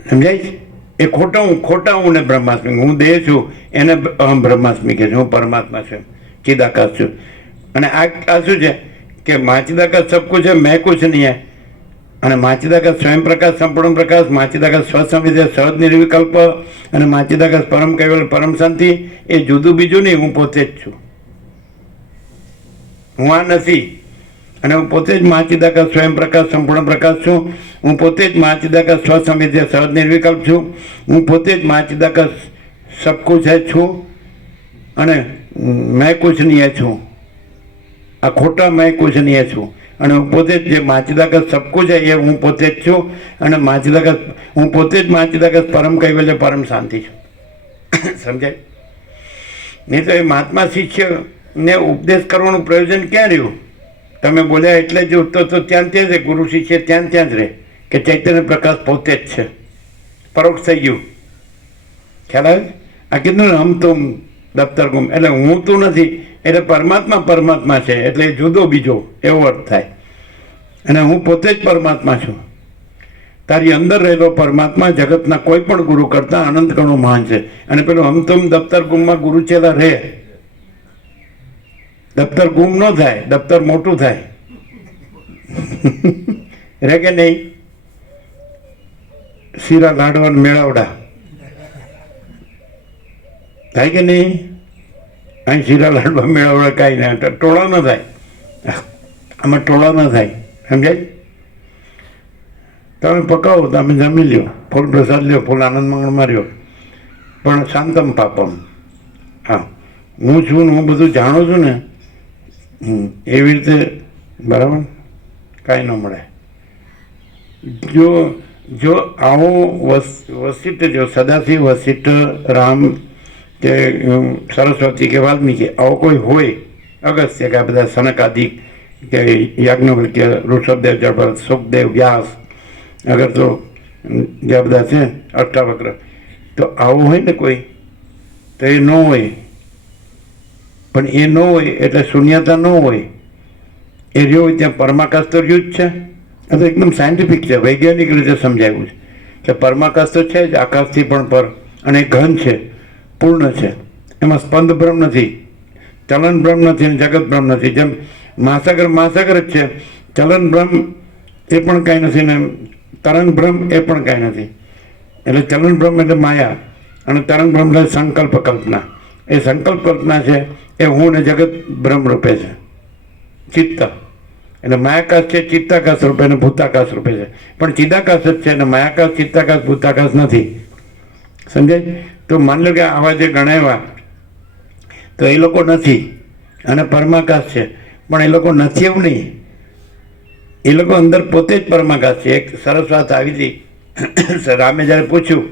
સમજાય છે? એ ખોટા હું ને બ્રહ્માસ્મિ, હું દેહ છું એને અહમ બ્રહ્માસ્મિ કહે છે. હું પરમાત્મા છું, ચિદાકાશ છું. અને આ શું છે કે માચિદાકાશ સબ કુછ है, मैं कुछ नहीं है. અને માચિદાકાશ સ્વયં પ્રકાશ, સંપૂર્ણ પ્રકાશ, માચિદાકાશ સ્વસંવિધેય સહજ નિર્વિકલ્પ અને માચિદાકાશ પરમ કૈવલ્ય પરમ શાંતિ, એ જુદું બીજું નહીં, હું પોતે જ છું. હું આ નથી. અને હું પોતે જ માચિદાકાશ સ્વયં પ્રકાશ સંપૂર્ણ પ્રકાશ છું. હું પોતે જ માચિદાકાશ સ્વસંવિધેય સહજ નિર્વિકલ્પ છું. હું પોતે જ માચિદાકાશ સબ કુછ है છું. અને મેં કુછ નહીં है છું. આ ખોટા મેં કુછ નહીં है છું. અને હું પોતે જ જે માચિદાકાશ સબ કુછ है એ હું પોતે જ છું. અને માચિદાકાશ હું પોતે જ માચિદાકાશ પરમ કૈવલ્ય પરમ શાંતિ છું. સમજાય? નહીં તો એ મહાત્મા શિષ્યને ઉપદેશ કરવાનું પ્રયોજન ક્યાં રહ્યું? તમે બોલ્યા એટલે જ તો ત્યાં જ રહે. ગુરુ શિષ્ય ત્યાં જ રહે કે ચૈતન્ય પ્રકાશ પોતે જ છે. પરોક્ષ થઈ ગયું. ખ્યાલ આવે? આ કીધું ને હમ તુમ દફતર ગુમ, એટલે હું તું નથી, એટલે પરમાત્મા છે, એટલે એ જુદો બીજો એવો અર્થ થાય. અને હું પોતે જ પરમાત્મા છું. તારી અંદર રહેલો પરમાત્મા જગતના કોઈ પણ ગુરુ કરતાં અનંત ગણો મહાન છે. અને પેલું હમ તુમ દફતર ગુમમાં ગુરુ ચેલા રહે. દફતર ગુમ ન થાય, દફતર મોટું થાય. રહે કે નહીં? શીરા લાડવા મેળાવડા થાય કે નહીં? અહીં શીરા લાડવા મેળાવડા કાંઈ ના, ટોળા ન થાય. આમાં ટોળા ન થાય. સમજાય? તમે પકાવો, તમે જમી લ્યો, ફૂલ પ્રસાદ લ્યો, ફૂલ આનંદ મંગળ માર્યો, પણ શાંતમ પાપમ. હા, હું છું ને હું બધું જાણું છું ને, એવી રીતે બરાબર કાંઈ ન મળે. જો આવો વસિષ્ઠ, જો સદાશિવ, વસિષ્ઠ, રામ કે સરસ્વતી કે વાલ્મીકી આવો કોઈ હોય, અગસ્ત્ય કે આ બધા સનકાદિક કે યાજ્ઞવલ્ક્ય, ઋષભદેવ, જળભરત, સુખદેવ, વ્યાસ, અગર તો જે બધા છે અષ્ટાવક્ર, તો આવું હોય ને કોઈ, તો એ ન હોય. પણ એ ન હોય એટલે શૂન્યતા ન હોય. એ રહ્યો હોય ત્યાં પરમાકાશ તો રહ્યું જ છે. આ તો એકદમ સાયન્ટિફિક છે, વૈજ્ઞાનિક રીતે સમજાવ્યું છે કે પરમાકાશ તો છે જ, આકાશથી પણ પર, અને ઘન છે, પૂર્ણ છે. એમાં સ્પંદ બ્રહ્મ નથી, ચલન બ્રહ્મ નથી અને જગત બ્રહ્મ નથી. જેમ મહાસાગર જ છે, ચલન બ્રહ્મ એ પણ કાંઈ નથી ને તરંગ બ્રહ્મ એ પણ કાંઈ નથી. એટલે ચલન બ્રહ્મ એટલે માયા અને તરંગ બ્રહ્મ એટલે સંકલ્પ કલ્પના. એ સંકલ્પ કલ્પના છે એ હું ને જગત બ્રહ્મ રૂપે છે. ચિત્ત એટલે માયાકાશ છે, ચિત્તાકાશ રૂપે અને ભૂતાકાશ રૂપે છે. પણ ચિદાકાશ જ છે અને માયાકાશ, ચિત્તાકાશ, ભૂતાકાશ નથી. સમજાય? તો માની લો કે આવા જે ગણાવ્યા તો એ લોકો નથી અને પરમાકાશ છે. પણ એ લોકો નથી એવું નહીં, એ લોકો અંદર પોતે જ પરમાકાશ છે. એક સરસ વાત આવી હતી, રામે જ્યારે પૂછ્યું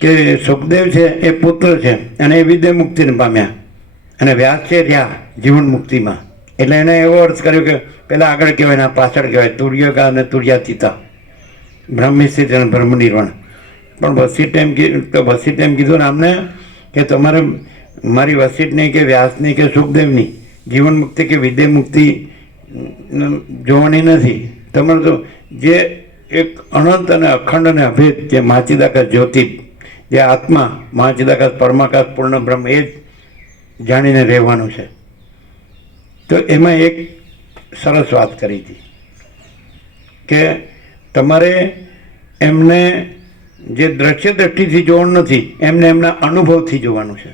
કે સુખદેવ છે એ પુત્ર છે અને એ વિદ્યા મુક્તિને પામ્યા અને વ્યાસ છે રહ્યા જીવન મુક્તિમાં. એટલે એને એવો અર્થ કર્યો કે પહેલાં આગળ કહેવાય ને પાછળ કહેવાય, તુર્યગા અને તુર્યાતીતા, બ્રહ્મસ્થિત અને બ્રહ્મ નિર્વાણ. પણ વસિષ્ઠ એમ કીધું ને આમને કે તમારે મારી વસિષ્ઠની કે વ્યાસની કે સુખદેવની જીવન મુક્તિ કે વિદ્યા મુક્તિ જોવાની નથી. તમારે તો જે એક અનંત અને અખંડ અને અભેદ જે માચિદાકાશ જ્યોતિ, જે આત્મા, માચિદાકાશ પરમાકાશ પૂર્ણ બ્રહ્મ, એ જ જાણીને રહેવાનું છે. તો એમાં એક સરસ વાત કરી હતી કે તમારે એમને જે દ્રશ્ય દ્રષ્ટિથી જોવાનું નથી, એમને એમના અનુભવથી જોવાનું છે.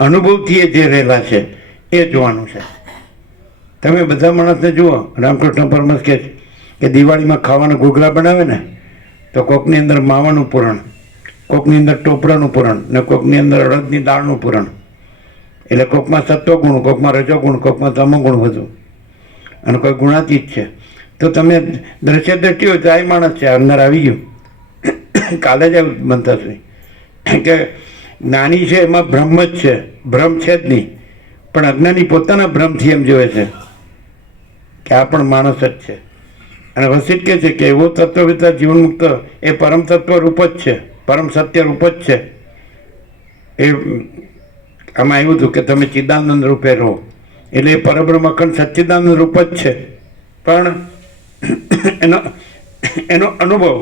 અનુભવથી એ જે રહેલા છે એ જોવાનું છે. તમે બધા માણસને જુઓ, રામકૃષ્ણ પરમહંસ કહે છે કે દિવાળીમાં ખાવાના ઘૂઘરા બનાવે ને તો કોકની અંદર માવાનું પૂરણ, કોકની અંદર ટોપરાનું પૂરણ ને કોકની અંદર અડદની દાળનું પૂરણ. એટલે કોકમાં સત્વગુણ, કોકમાં રજોગુણ, કોકમાં તમોગુણ બધું, અને કોઈ ગુણાતીત છે. તો તમે દ્રશ્ય દ્રષ્ટિ હોય તો આ માણસ છે, અંદર આવી ગયું. કાલે જ બનતા કે જ્ઞાની છે એમાં બ્રહ્મ જ છે, ભ્રમ છે જ નહીં. પણ અજ્ઞાની પોતાના ભ્રમથી એમ જોવે છે કે આ પણ માણસ જ છે. અને વસિષ્ઠ કહે છે કે એવો તત્વવેતા જીવન મુક્ત એ પરમ તત્વ રૂપ જ છે, પરમ સત્ય રૂપ જ છે. એ આમાં આવ્યું હતું કે તમે ચિદાનંદ રૂપે રહો, એટલે એ પરબ્રહ્મ અખંડ સચ્ચિદાનંદ રૂપ જ છે, પણ એનો અનુભવ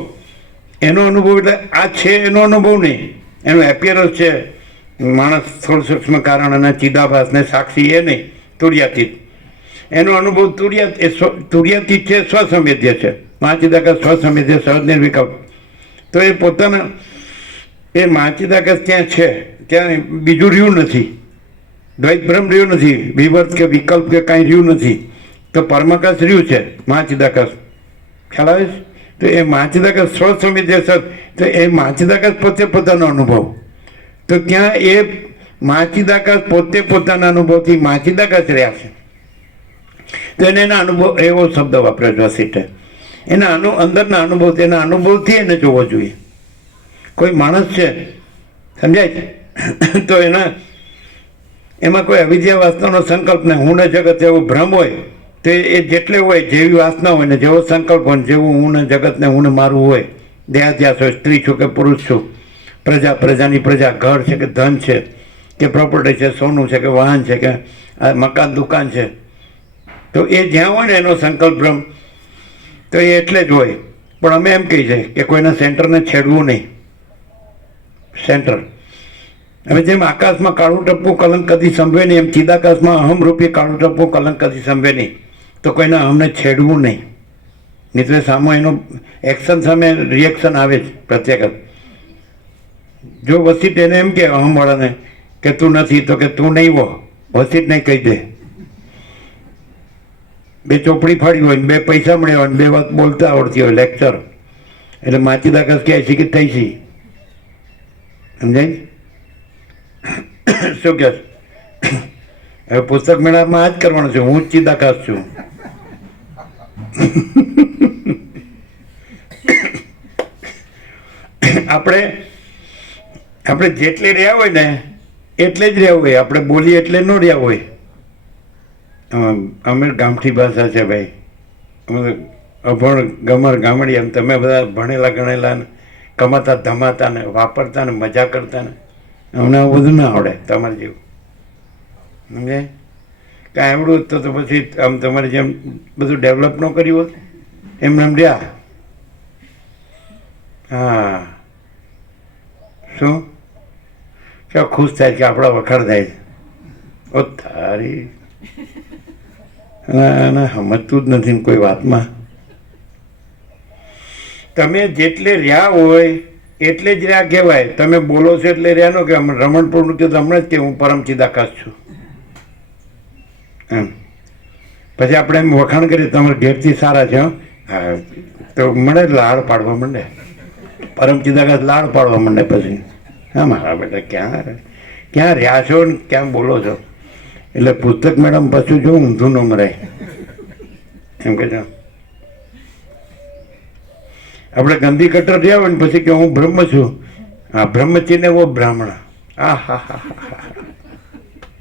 એટલે આ છે એનો અનુભવ નહીં, એનું એપિયરન્સ છે. માણસ સ્થૂળ સૂક્ષ્મ કારણ અને ચિદાભાસને સાક્ષી એ નહીં, તુર્યાતીત એનો અનુભવ તુર્યાતીત છે, સ્વસંવેદ્ય છે. મહાચિદાકાશ સ્વસંવેદ્ય સહજ નિર્વિકલ્પ. તો એ પોતાના એ મહાચિદાકાશ ત્યાં છે, ત્યાં બીજું રહ્યું નથી, દ્વૈત બ્રહ્મ રહ્યું નથી, વિવર્ત કે વિકલ્પ કે કાંઈ રહ્યું નથી. તો પરમાકાશ રહ્યું છે મહાચિદાકાશ. ખ્યાલ આવે છે? તો એ મહાચિદાકાશ સ્વસંવેદ્ય સત, તો એ મહાચિદાકાશ પોતે પોતાનો અનુભવ. તો ત્યાં એ મહાચિદાકાશ પોતે પોતાના અનુભવથી મહાચિદાકાશ રહ્યા છે. તો એને એના અનુભવ એવો શબ્દ વાપર્યો છે વસિષ્ઠે. એના અંદરના અનુભવ, એના અનુભવથી એને જોવો જોઈએ. કોઈ માણસ છે, સમજાય છે, તો એમાં કોઈ અવિદ્યા વાસનાનો સંકલ્પ નહીં, હું ને જગત એવો ભ્રમ હોય, તો એ જેટલે હોય, જેવી વાસના હોય ને જેવો સંકલ્પ હોય, જેવું હું ને જગતને હું ને મારું હોય, દેહાધ્યાસ હોય, સ્ત્રી છું કે પુરુષ છું, પ્રજાની પ્રજા, ઘર છે કે ધન છે કે પ્રોપર્ટી છે, સોનું છે કે વાહન છે કે મકાન દુકાન છે, તો એ જ્યાં હોય ને એનો સંકલ્પ ભ્રમ, તો એ એટલે જ હોય. પણ અમે એમ કહીએ છીએ કે કોઈના સેન્ટરને છેડવું નહીં. સેન્ટર હવે જેમ આકાશમાં કાળું ટપકું કલંક કદી સંભવે નહીં, એમ ચિદાકાશમાં અહમરૂપી કાળું ટપકું કલંક કદી સંભવે નહીં. તો કોઈના અહમને છેડવું નહીં, નહીં તો સામે એનો એક્શન સામે રિએક્શન આવે જ પ્રત્યેક. જો વસિત એને એમ કે અહમવાળાને કે તું નથી, તો કે તું નહીં હો, વસિત નહીં કહી દે. બે ચોપડી ફાડી હોય, બે પૈસા મળ્યા હોય, બે વાત બોલતા આવડતી હોય, લેક્ચર, એટલે માચિદાકાશ ક્યાંય શીખી થઈ છે. સમજાય? શું કહે? હવે પુસ્તક મેળામાં આ જ કરવાનું છે, હું જ ચિદાકાશ છું. આપણે જેટલે રહ્યા હોય ને એટલે જ રહ્યા હોય, આપણે બોલીએ એટલે ન રહ્યા હોય. અમે ગામઠી ભાષા છે ભાઈ, અમે અભણ ગમર ગામડી, એમ તમે બધા ભણેલા ગણેલા ને કમાતા ધમાતા ને વાપરતા ને મજા કરતા ને, અમને આવું બધું ના આવડે તમારે જેવું. સમજાય? કાંઈ આવડું તો પછી આમ તમારે જેમ બધું ડેવલપ ન કર્યું હોત એમને એમ રહ્યા. હા, શું ક્યાં ખુશ થાય કે આપણા વખાણ થાય છે. ઓ તારી અને સમજતું જ નથી કોઈ વાતમાં. તમે જેટલે રહ્યા હોય એટલે જ રહ્યા કહેવાય. તમે બોલો છો એટલે રહ્યા નો કે રમણપુરનું કે હમણાં જ કે હું પરમ ચિદાકાશ છું એમ. પછી આપણે એમ વખાણ કરીએ તમારા ઘેરથી સારા છે, હા, તો મળે લાડ પાડવા માંડે, પરમ ચિદાકાશ લાડ પાડવા માંડે. પછી હા મારા બેટા ક્યાં રહ્યા છો ને ક્યાં બોલો છો? એટલે પુસ્તક મેડમ પાછું જો ઊંધું ન મરાય એમ કે આપણે ગંદી કટર રહ્યા હોય ને પછી કે હું બ્રહ્મ છું, હા બ્રહ્મચિને વો બ્રાહ્મણ. આ હા હા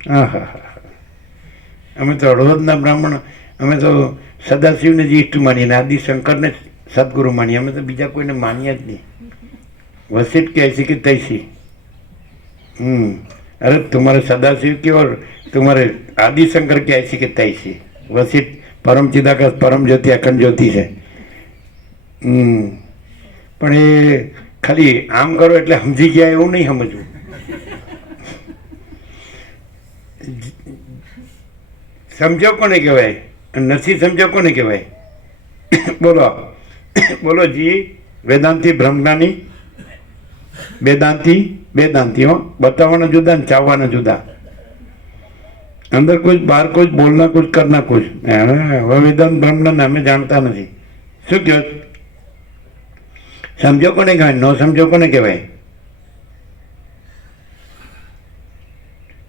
હા હા હા. અમે તો હળવદના બ્રાહ્મણ, અમે તો સદાશિવને જ ઈષ્ટ માનીએ ને આદિ શંકરને સદગુરુ માનીએ, અમે તો બીજા કોઈને માનીએ જ નહીં. વસિષ્ઠ કે ऐसी कि तैसी. अरे तुम्हारे सदाशिव की और तुम्हारे आदि शंकर की ऐसी कि तैसी. वसिष्ठ परम चिदाकाश परम ज्योति अखंड ज्योति છે. પણ એ ખાલી આમ કરો એટલે સમજી ગયા એવું નહીં સમજવું. સમજો કોને કહેવાય, નથી સમજો કોને કહેવાય? બોલો બોલો જી. વેદાંતિ બ્રહ્મજ્ઞાની, વેદાંતિઓ बतावाना जुदा न चाहवाना जुदा. अंदर कुछ बाहर कुछ बोलना कुछ करना कुछ. वेदांत ब्रह्मज्ञान हमें जानता नहीं. શું કહો? સમજો કોને કહેવાય, ન સમજો કોને કહેવાય?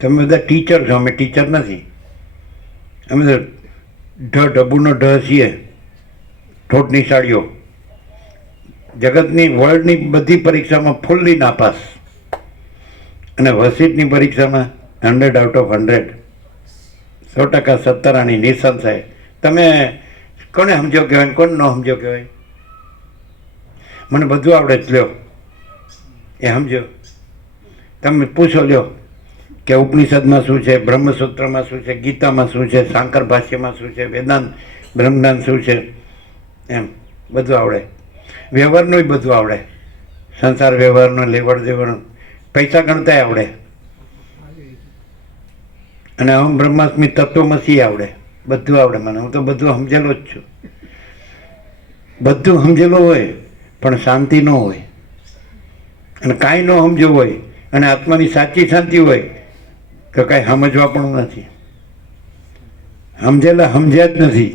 તમે બધા ટીચર છો, અમે ટીચર નથી. અમે તો ઢબુનો ઢ છીએ, ઠોઠની સાડીઓ. જગતની વર્લ્ડની બધી પરીક્ષામાં ફૂલ્લી નાપાસ, અને વસિષ્ઠની પરીક્ષામાં 100 out of 100, 100% સત્તરાણી નિસંશય. તમે કોને સમજો કહેવાય, કોને ન સમજો કહેવાય? મને બધું આવડે જ લ્યો, એ સમજો. તમે પૂછો લ્યો કે ઉપનિષદમાં શું છે, બ્રહ્મસૂત્રમાં શું છે, ગીતામાં શું છે, શાંકર ભાષ્યમાં શું છે, વેદાંત બ્રહ્મજ્ઞાન શું છે, એમ બધું આવડે. વ્યવહારનું બધું આવડે, સંસાર વ્યવહારનો, લેવડ દેવડનો, પૈસા ગણતાય આવડે. અને અહમ બ્રહ્માસ્મિ તત્વમસી આવડે, બધું આવડે મને. હું તો બધું સમજેલો જ છું. બધું સમજેલું હોય પણ શાંતિ ન હોય, અને કાંઈ ન સમજવું હોય અને આત્માની સાચી શાંતિ હોય તો કાંઈ સમજવા પણ નથી. સમજ્યા જ નથી.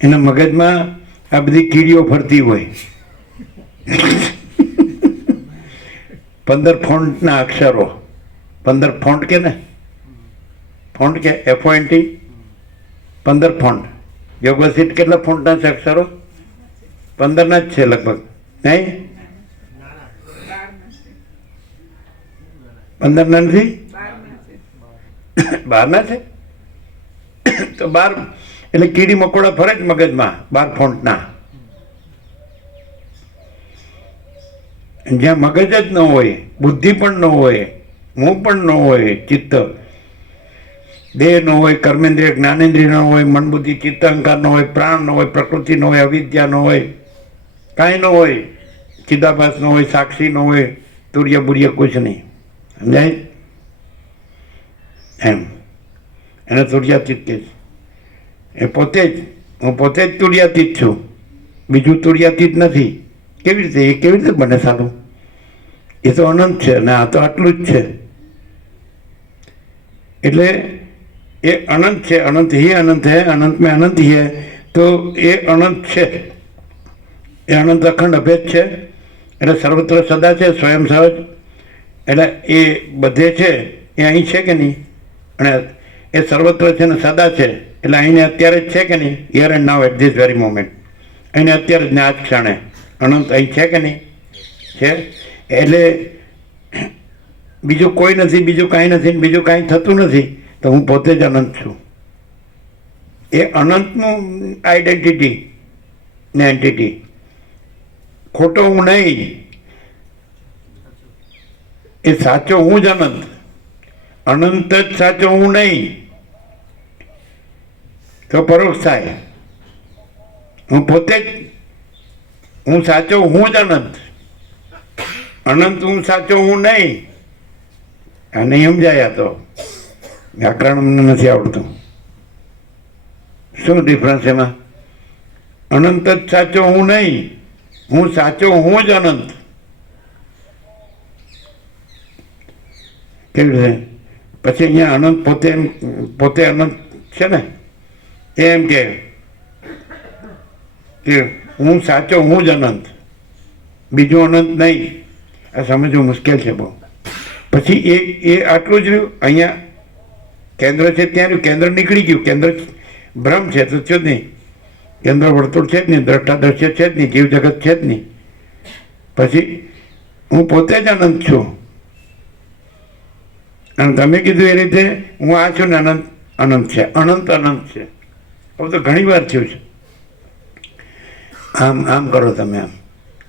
એના મગજમાં આ બધી કીડીઓ ફરતી હોય. 15 ફોન્ટના અક્ષરો, 15 ફોન્ટ કે ને, ફોન્ટ કે FONT, 15 ફોન્ટ. યોગવસિત કેટલા ફોન્ટના છે અક્ષરો? 15ના જ છે લગભગ, નહીં? 15ના નથી? 12ના છે. તો 12 એટલે કીડી મકોડા ફરે જ મગજમાં 12 ફોન્ટના. જ્યાં મગજ જ ન હોય, બુદ્ધિ પણ ન હોય, મોહ પણ ન હોય, ચિત્ત દેહ ન હોય, કર્મેન્દ્રિય જ્ઞાનેન્દ્રિય ન હોય, મન બુદ્ધિ ચિત્ત અહંકાર ન હોય, પ્રાણ ન હોય, પ્રકૃતિ ન હોય, અવિદ્યા ન હોય, કાંઈ ન હોય, ચિદાભાસ ન હોય, સાક્ષી ન હોય, તુર્ય બુર્ય કુછ નહીં. સમજાય? એમ એને તુર્યાતીત કહે છે. એ પોતે જ, હું પોતે જ તુર્યાતીત છું, બીજું તુર્યાતીત નથી. કેવી રીતે? એ કેવી રીતે બને સારું? એ તો અનંત છે ને આ તો આટલું જ છે. એટલે એ અનંત છે. અનંત ही अनंत है, अनंत में अनंत ही है. તો એ અનંત છે, એ અનંત અખંડ અભેદ છે. એટલે સર્વત્ર સદા છે, સ્વયં સહજ. એટલે એ બધે છે, એ અહીં છે કે નહીં? અને એ સર્વત્ર છે ને સદા છે, એટલે અહીંને અત્યારે જ છે કે નહીં? Here and now at this very moment. અહીંને અત્યારે જ ને આ જ ક્ષણે અનંત અહીં છે કે નહીં? છે. એટલે બીજું કોઈ નથી, બીજું કાંઈ નથી, બીજું કાંઈ થતું નથી. તો હું પોતે જ અનંત છું. એ અનંતનું આઈડેન્ટિટી ને એન્ટિટી. ખોટો હું નહીં, એ સાચો હું જ અનંત. અનંત જ સાચો હું નહીં તો પરોક્ષ થાય. હું પોતે જ, હું સાચો હું જ અનંત. અનંત હું સાચો હું નહીં. આ નહીં સમજાયા તો વ્યાકરણ મને નથી આવડતું. શું ડિફરન્સ એમાં? અનંત જ સાચો હું નહીં, હું સાચો હું જ અનંત. કેવી રીતે? પછી અહીંયા અનંત પોતે અનંત છે ને, એમ કે હું સાચો હું જ અનંત, બીજું અનંત નહીં. આ સમજવું મુશ્કેલ છે બહુ. પછી એ આટલું જ રહ્યું. અહીંયા કેન્દ્ર છે ત્યાં રહ્યું, કેન્દ્ર નીકળી ગયું. કેન્દ્ર ભ્રમ છે તો છે જ નહીં, કેન્દ્ર વર્તુળ છે જ નહીં, દ્રષ્ટાદ્રશ્ય છે જ નહીં, જીવ જગત છે જ નહીં. પછી હું પોતે જ અનંત છું. અને તમે કીધું એ રીતે હું આ છું ને અનંત અનંત છે, અનંત અનંત છે. હવે તો ઘણી વાર થયું છે. આમ આમ કરો તમે,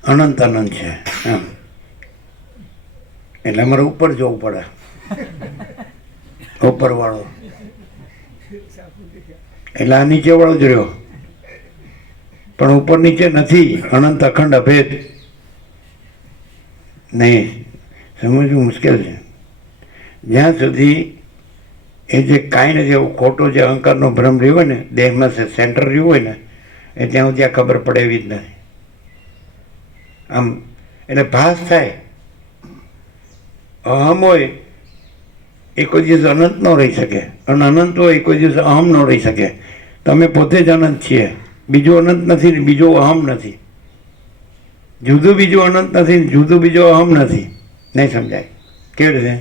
આમ અનંત અનંત છે આમ. એટલે અમારે ઉપર જવું પડે, ઉપરવાળો. એટલે આ નીચે વાળો જ રહ્યો, પણ ઉપર નીચે નથી. અનંત અખંડ અભેદ નહીં. સમજવું મુશ્કેલ છે. જ્યાં સુધી એ જે કાંઈ નથી, એવું ખોટો જે અહંકારનો ભ્રમ રહ્યો હોય ને, દેહમાં સેન્ટર રહ્યું હોય ને, એ ત્યાં સુધી આ ખબર પડે એવી જ નથી. આમ એટલે ભાસ થાય. અહમ હોય એ કોઈ દિવસ અનંત ન રહી શકે, અને અનંત હોય એ કોઈ દિવસ અહમ ન રહી શકે. તમે પોતે જ અનંત છીએ, બીજું અનંત નથી ને બીજું અહમ નથી. જુદું બીજું અનંત નથી ને જુદું બીજું અહમ નથી. નહીં સમજાય? કેવી રીતે?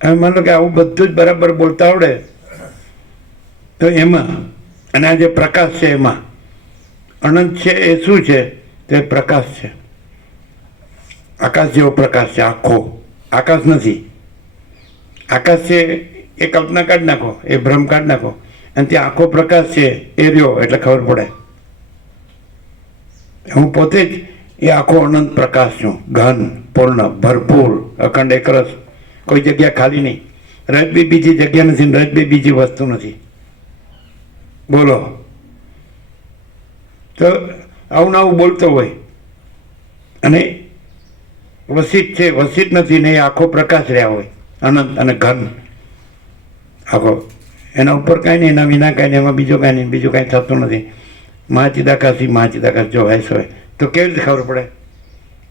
હવે માનો કે આવું બધું જ બરાબર બોલતા આવડે તો એમાં, અને આ જે પ્રકાશ છે એમાં અનંત છે એ શું છે? તે પ્રકાશ છે. આકાશ જેવો પ્રકાશ છે આખો. આકાશ નથી. આકાશ છે એ કલ્પના કાઢી નાખો, એ ભ્રમ કાઢી નાખો, અને ત્યાં આખો પ્રકાશ છે એ રહ્યો એટલે ખબર પડે. હું પોતે જ એ આખો અનંત પ્રકાશ છું, ઘન, પૂર્ણ, ભરપૂર, અખંડ એકરસ, કોઈ જગ્યા ખાલી નહીં. રજ બી બીજી જગ્યા નથી, ને રજ બી બીજી વસ્તુ નથી. બોલો. તો આવું આવું બોલતો હોય અને વસિત છે, વસિત નથી ને એ આખો પ્રકાશ રહ્યા હોય, અનંત અને ઘન આખો. એના ઉપર કાંઈ નહીં, એના વિના કાંઈ નહીં, એમાં બીજું કાંઈ નહીં, બીજું કાંઈ થતું નથી. મહાચિદાકાશ જો હેસ હોય તો કેવી રીતે ખબર પડે?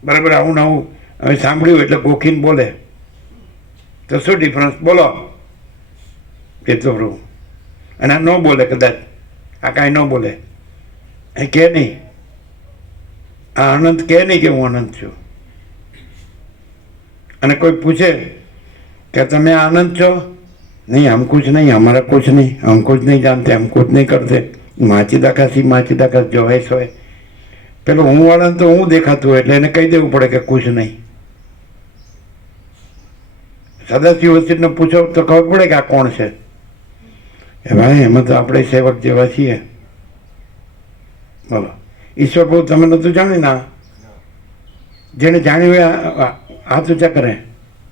બરાબર. આવું ને આવું હવે સાંભળ્યું એટલે ગોખીને બોલે તો શું ડિફરન્સ? બોલો. એટલું પ્રભુ. અને આ ન બોલે, કદાચ આ કાંઈ ન બોલે, એ કહે નહીં, આ અનંત કહે નહીં કે હું અનંત છું. અને કોઈ પૂછે કે તમે આનંદ છો? नहीं, हम कुछ नहीं, हमारा कुछ नहीं, हम कुछ नहीं जानते, हम कुछ नहीं करते. माचिदाकाश जो है सो પેલો હું વાળા તો હું દેખાતું હોય એટલે એને કહી દેવું પડે કે કુછ નહીં. સદાશિવ વસિષ્ઠને પૂછો તો ખબર પડે કે આ કોણ છે. એ ભાઈ એમાં તો આપણે સેવક જેવા છીએ. બોલો. ઈશ્વર બહુ તમે નહોતું જાણ્યું ના? જેને જાણ્યું હોય હાથ ઊંચા કરે.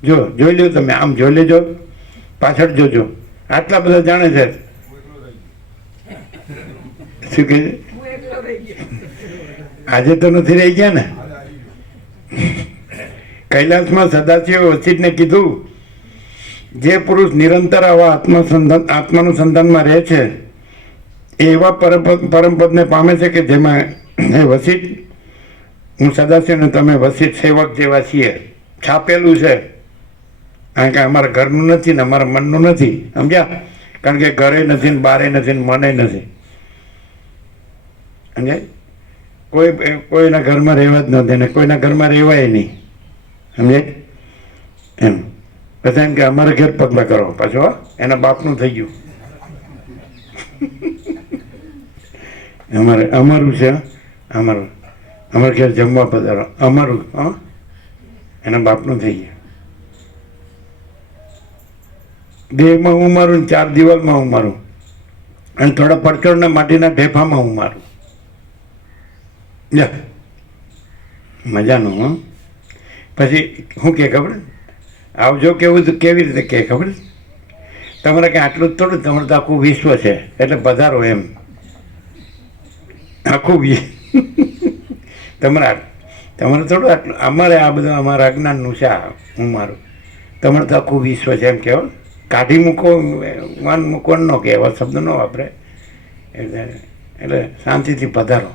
જો જોઈ લ્યો તમે, આમ જોઈ લેજો, પાછળ જોજો. આટલા બધા જાણે છે. શું કહે છે? આજે તો નથી રહી ગયા ને. કૈલાસમાં સદાશિવ વસિષ્ઠને કીધું, જે પુરુષ નિરંતર આવા આત્માનુસંધાનમાં રહે છે એ એવા પરમપદને પામે છે કે જેમાં એ વસિષ્ઠ, હું સદાશિવ ને તમે વસિષ્ઠ સેવક જેવા છીએ. છાપેલું છે, કારણ કે અમારા ઘરનું નથી ને અમારા મનનું નથી. સમજ્યા? કારણ કે ઘરે નથી ને બારે નથી ને મને નથી. સમજાય? કોઈના ઘરમાં રહેવા જ નથી ને કોઈના ઘરમાં રહેવાય નહીં. સમજાય? એમ પછી એમ કે અમારે ઘેર પગલાં કરો, પાછું એના બાપનું થઈ ગયું. અમારું છે, અમારે ઘેર જમવા પધારો, અમારું. એના બાપનું થઈ ગયું. દેહમાં હું મારું, 4 દિવાલમાં હું મારું, અને થોડા પડચોડના માટીના ઢેફામાં હું મારું. મજાનું. પછી શું કે ખબર? આવજો કેવું તો કેવી રીતે કે ખબર? તમારે કંઈ આટલું જ થોડું, તમારે તો આખું વિશ્વ છે એટલે પધારો એમ. આખું તમારે થોડું આટલું. અમારે આ બધું અમારા અજ્ઞાનનું છે, હું મારું. તમારે તો આખું વિશ્વ છે એમ કહેવાય. કાઢી મૂકો, વાન મૂકો ન કે એવા શબ્દ ન વાપરે. એટલે શાંતિથી પધારો.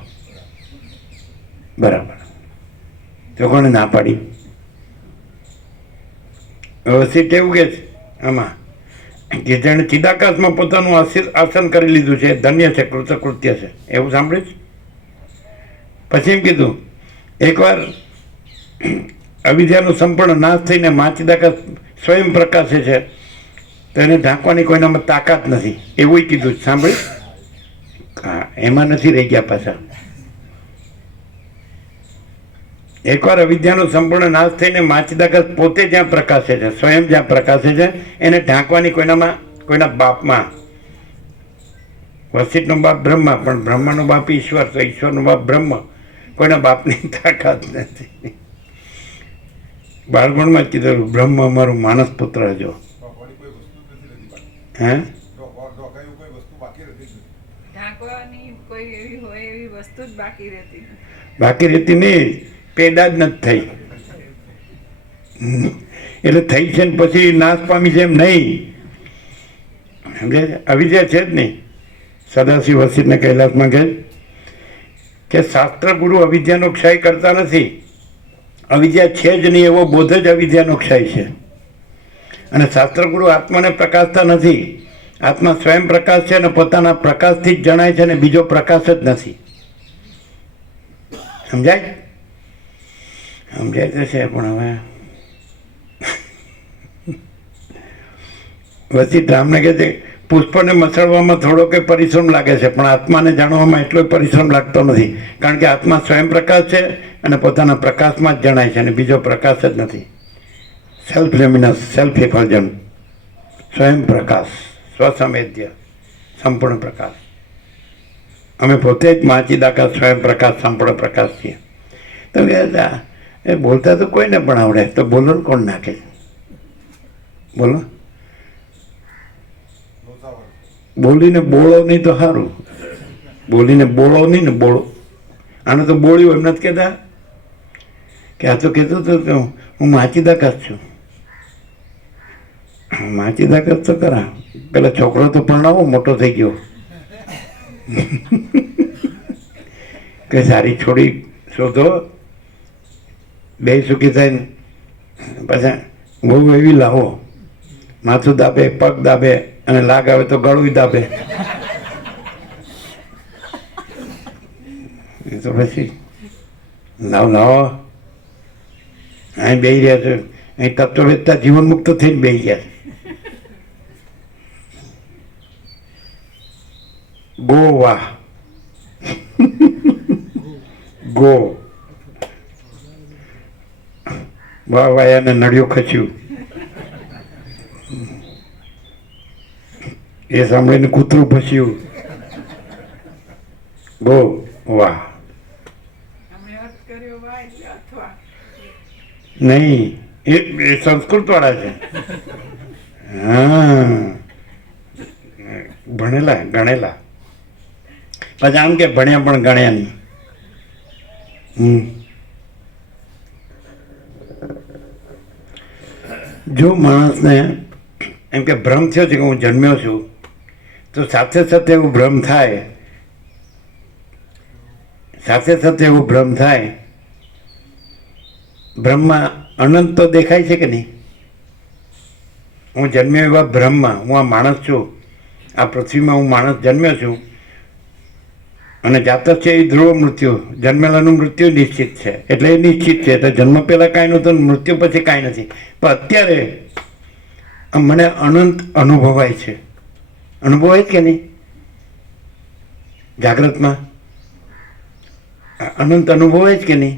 બરાબર. તો કોને ના પાડી? વસિષ્ઠ એવું કે છે આમાં કે જેણે ચિદાકાશમાં પોતાનું આસન કરી લીધું છે, ધન્ય છે, કૃતકૃત્ય છે. એવું સાંભળ્યું છે? પછી એમ કીધું, એકવાર અવિદ્યાનો સંપૂર્ણ નાશ થઈને ચિદાકાશ સ્વયં પ્રકાશે છે તો એને ઢાંકવાની કોઈનામાં તાકાત નથી. એવું કીધું. સાંભળ્યું? હા, એમાં નથી રહી ગયા પાછા. એકવાર અવિદ્યાનો સંપૂર્ણ નાશ થઈને ચિદાકાશ પોતે જ્યાં પ્રકાશે છે, સ્વયં જ્યાં પ્રકાશે છે, એને ઢાંકવાની કોઈના બાપમાં. વસિષ્ઠનો બાપ બ્રહ્મા, પણ બ્રહ્માનો બાપ ઈશ્વર, તો ઈશ્વરનો બાપ બ્રહ્મ. કોઈના બાપની તાકાત નથી. બાળપણમાં જ કીધું, બ્રહ્મ અમારું માનસ પુત્ર જો. હે? બાકી રહેતી નહીં, પેદા જ નથી થઈ. એટલે થઈ છે ને પછી નાશ પામી છે એમ નહીં. સમજાય? અવિદ્યા છે જ નહીં. સદાશિવ વસિષ્ઠને કૈલાસમાં કહે કે શાસ્ત્ર ગુરુ અવિદ્યાનો ક્ષય કરતા નથી. અવિદ્યા છે જ નહીં એવો બોધ જ અવિદ્યાનો ક્ષય છે. અને શાસ્ત્ર ગુરુ આત્માને પ્રકાશતા નથી. આત્મા સ્વયં પ્રકાશ છે અને પોતાના પ્રકાશથી જ જણાય છે અને બીજો પ્રકાશ જ નથી. સમજાય? સમજાય તો છે, પણ હવે વસિષ્ઠ રામને કહે છે, પુષ્પને મસળવામાં થોડો કંઈ પરિશ્રમ લાગે છે, પણ આત્માને જાણવામાં એટલો પરિશ્રમ લાગતો નથી. કારણ કે આત્મા સ્વયં પ્રકાશ છે અને પોતાના પ્રકાશમાં જ જણાય છે અને બીજો પ્રકાશ જ નથી. સેલ્ફ લ્યુમિનસ, સેલ્ફ ઇફલ્જન, સ્વયં પ્રકાશ, સ્વસંવેદ્ય, સંપૂર્ણ પ્રકાશ. અમે પોતે જ ચિદાકાશ, સ્વયં પ્રકાશ, સંપૂર્ણ પ્રકાશ છીએ. તો કે એ બોલતા તો કોઈને પણ આવડે, તો બોલો કોણ નાખે છે? બોલો, લોચાવર. બોલીને બોળો નહીં તો સારું. બોલીને બોળો નહીં ને બોળો. આને તો બોળ્યું એમ નથી કહેતા કે આ તો કહેતો હતો કે હું માચીદાકસ છું. માચીદાકસ તો ખરા, પેલા છોકરો તો પરણાવો મોટો થઈ ગયો કે સારી છોડી શોધો, બે સુખી થઈને પાછા બહુ એવી લાવો, માથું દાબે, પગ દાબે અને લાગ આવે તો ગળું દાબે. એ તો પછી લાવો અહીં બેસી રહ્યા છે, અહીં તત્વવેદતા જીવન મુક્ત થઈને બેસી ગયા છે. ગોવા ગો વાહ વાયાને નળિયું ખચ્યું, એ સાંભળીને કૂતરું ફસ્યું. ગો વાહ નહીં, એ સંસ્કૃત વાળા છે. હા, ભણેલા ગણેલા. પછી આમ કે ભણ્યા પણ ગણ્યા નહીં. જો માણસને એમ કે ભ્રમ થયો છે કે હું જન્મ્યો છું, તો સાથે સાથે એવું ભ્રમ થાય, બ્રહ્મમાં અનંત તો દેખાય છે કે નહીં? હું જન્મ્યો એવા બ્રહ્મમાં હું આ માણસ છું, આ પૃથ્વીમાં હું માણસ જન્મ્યો છું, અને જાતક છે એ ધ્રુવ મૃત્યુ, જન્મેલાનું મૃત્યુ નિશ્ચિત છે, એટલે એ નિશ્ચિત છે. તો જન્મ પહેલાં કાંઈ નહોતું, મૃત્યુ પછી કાંઈ નથી. પણ અત્યારે મને અનંત અનુભવાય છે. અનુભવાય કે નહીં? જાગ્રતમાં અનંત અનુભવાય જ કે નહીં?